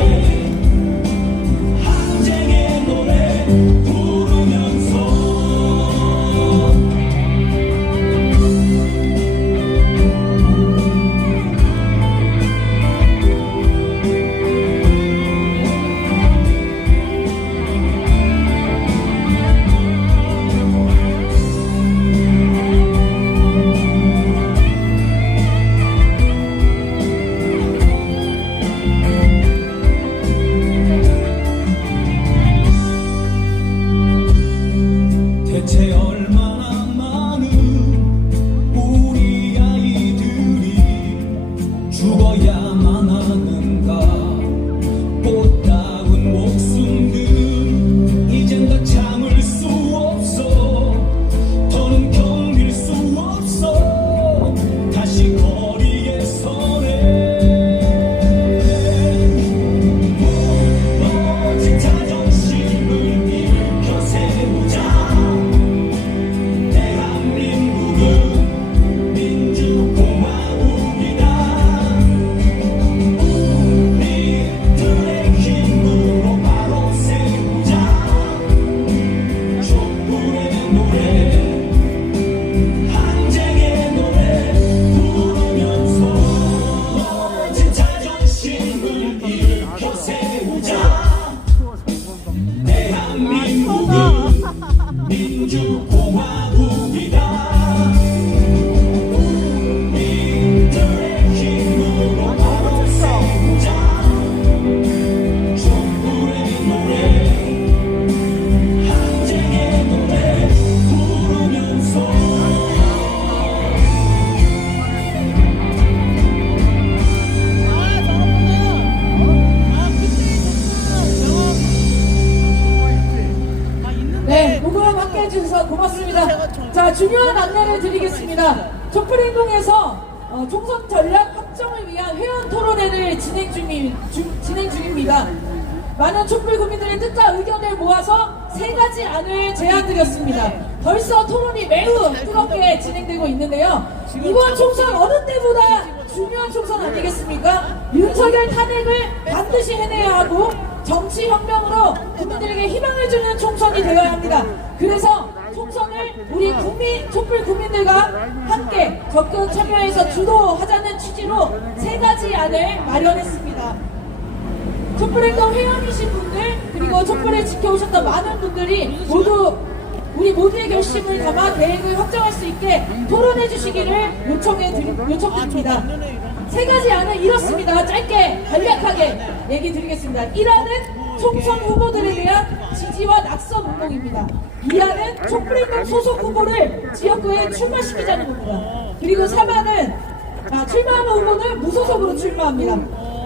우선 고맙습니다. 자, 중요한 안내를 드리겠습니다. 촛불행동에서 총선 전략 확정을 위한 회원 토론회를 진행 중입니다. 많은 촛불 국민들의 뜻과 의견을 모아서 3가지 안을 제안드렸습니다. 벌써 토론이 매우 뜨겁게 진행되고 있는데요. 이번 총선 어느 때보다 중요한 총선 아니겠습니까? 윤석열 탄핵을 반드시 해내야 하고 정치혁명으로 국민들에게 희망을 주는 총선이 되어야 합니다. 그래서 총선을 우리 촛불 국민들과 함께 적극 참여해서 주도하자는 취지로 3가지 안을 마련했습니다. 촛불행동 회원이신 분들 그리고 촛불을 지켜오셨던 많은 분들이 모두 우리 모두의 결심을 담아 계획을 확정할 수 있게 토론해 주시기를 요청드립니다. 3가지 안은 이렇습니다. 짧게 간략하게 얘기 드리겠습니다. 1안은 총선 후보들에 대한 지지와 낙선 운동입니다. 2안은 촛불행동 소속 후보를 지역구에 출마시키자는 겁니다. 그리고 3안은 출마하는 후보는 무소속으로 출마합니다.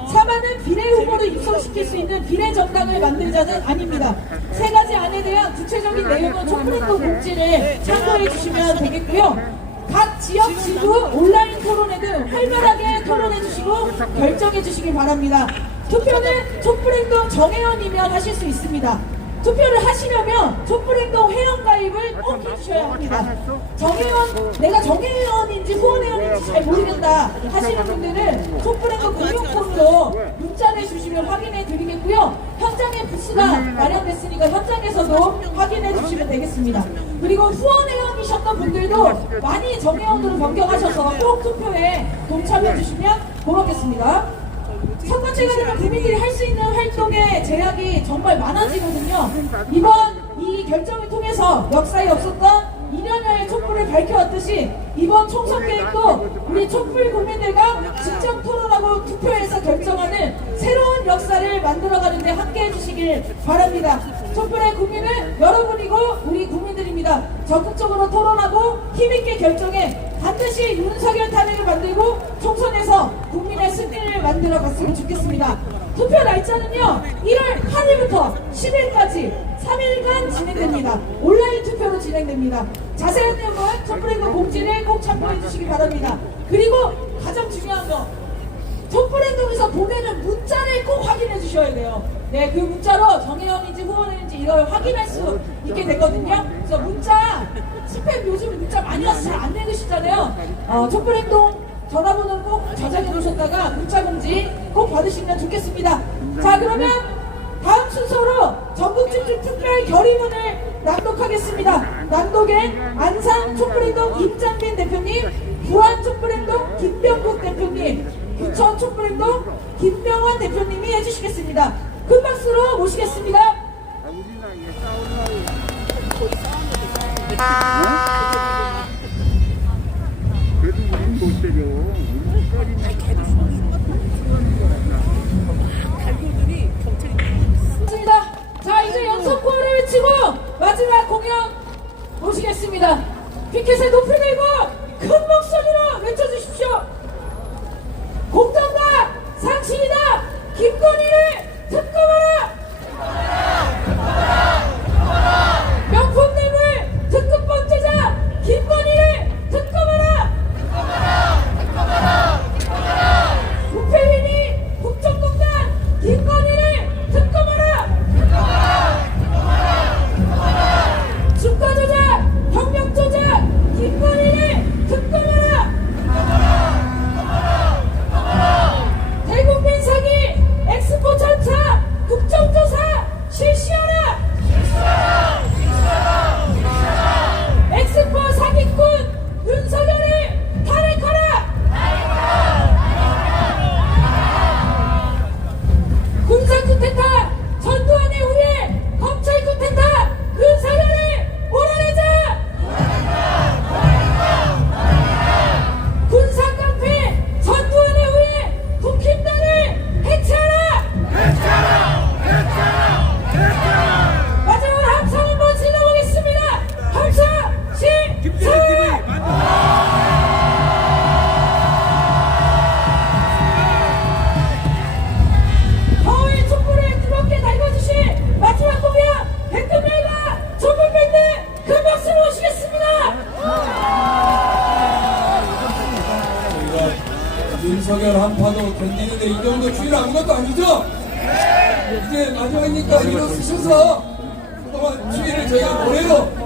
4반은 비례 후보를 입성시킬 수 있는 비례 정당을 만들자는 안입니다. 3가지 안에 대한 구체적인 내용은 촛불행동 공지를 참고해 주시면 되겠고요. 각 지역 지부 온라인 토론회 등 활발하게 토론해 주시고 결정해 주시기 바랍니다. 투표는 촛불행동 정회원이면 하실 수 있습니다. 투표를 하시려면 촛불행동 회원가입을 꼭 해주셔야 합니다. 정회원, 내가 정회원인지 후원회원인지 잘 모르겠다 하시는 분들은 촛불행동 공용폰으로 문자를 주시면 확인해 드리겠고요. 현장에 부스가 마련됐으니까 현장에서도 확인해 주시면 되겠습니다. 그리고 후원회원이셨던 분들도 많이 정회원으로 변경하셔서 꼭 투표에 동참해 주시면 고맙겠습니다. 선거제가 되면 국민들이 할 수 있는 활동의 제약이 정말 많아지거든요. 이번 이 결정을 통해서 역사에 없었던 2년여의 촛불을 밝혀왔듯이 이번 총선 계획도 우리 촛불 국민들과 직접 토론하고 투표해서 결정하는 새로운 역사를 만들어가는데 함께 해주시길 바랍니다. 촛불의 국민은 여러분이고 우리 국민들입니다. 적극적으로 토론하고 힘있게 결정해 반드시 윤석열 탄핵을 만들고 총선에서 국민의 승리를 만들어 갔으면 좋겠습니다. 투표 날짜는요 1월 8일부터 10일까지 3일간 진행됩니다. 온라인 투표로 진행됩니다. 자세한 내용은 촛불행동 공지를 꼭 참고해 주시기 바랍니다. 그리고 가장 중요한 거 촛불행동에서 보내는 문자를 꼭 확인해 주셔야 돼요. 네, 그 문자로 정회원인지 후원인지 이걸 확인할 수 있게 되거든요. 그래서 문자 스팸 요즘 문자 많이 와서 잘 안 읽으시잖아요. 촛불행동 전화번호를 꼭 저장해 놓으셨다가 문자 공지 꼭 받으시면 좋겠습니다. 자, 그러면 다음 순서로 전국집중 특별 결의문을 낭독하겠습니다. 낭독엔 안산 촛불행동 임장빈 대표님, 부안 촛불행동 김병국 대표님, 부천 촛불행동 김병환 대표님이 해주시겠습니다. 큰 박수로 모시겠습니다. 그래도 우린 못 때려. 자, 이제 연속구호를 외치고 마지막 공연 모시겠습니다. 피켓을 높이 들고 큰 목소리로 외쳐주십시오. 공정과 상식이다. 김건희를 특검하라. 명품뇌물 특급 범죄자 김건희를 특검하라. 부패위니 국정농단 김건희를 특검하라. 주가 조작, 경력 조작, 김건희를 특검하라. 대국민 사기, 엑스포 촬영 윤석열 한파도 견디는데 이 정도 추위는 아무것도 아니죠? 이제 마지막이니까 일어서셔서 그동안 추위를 저희가 노래로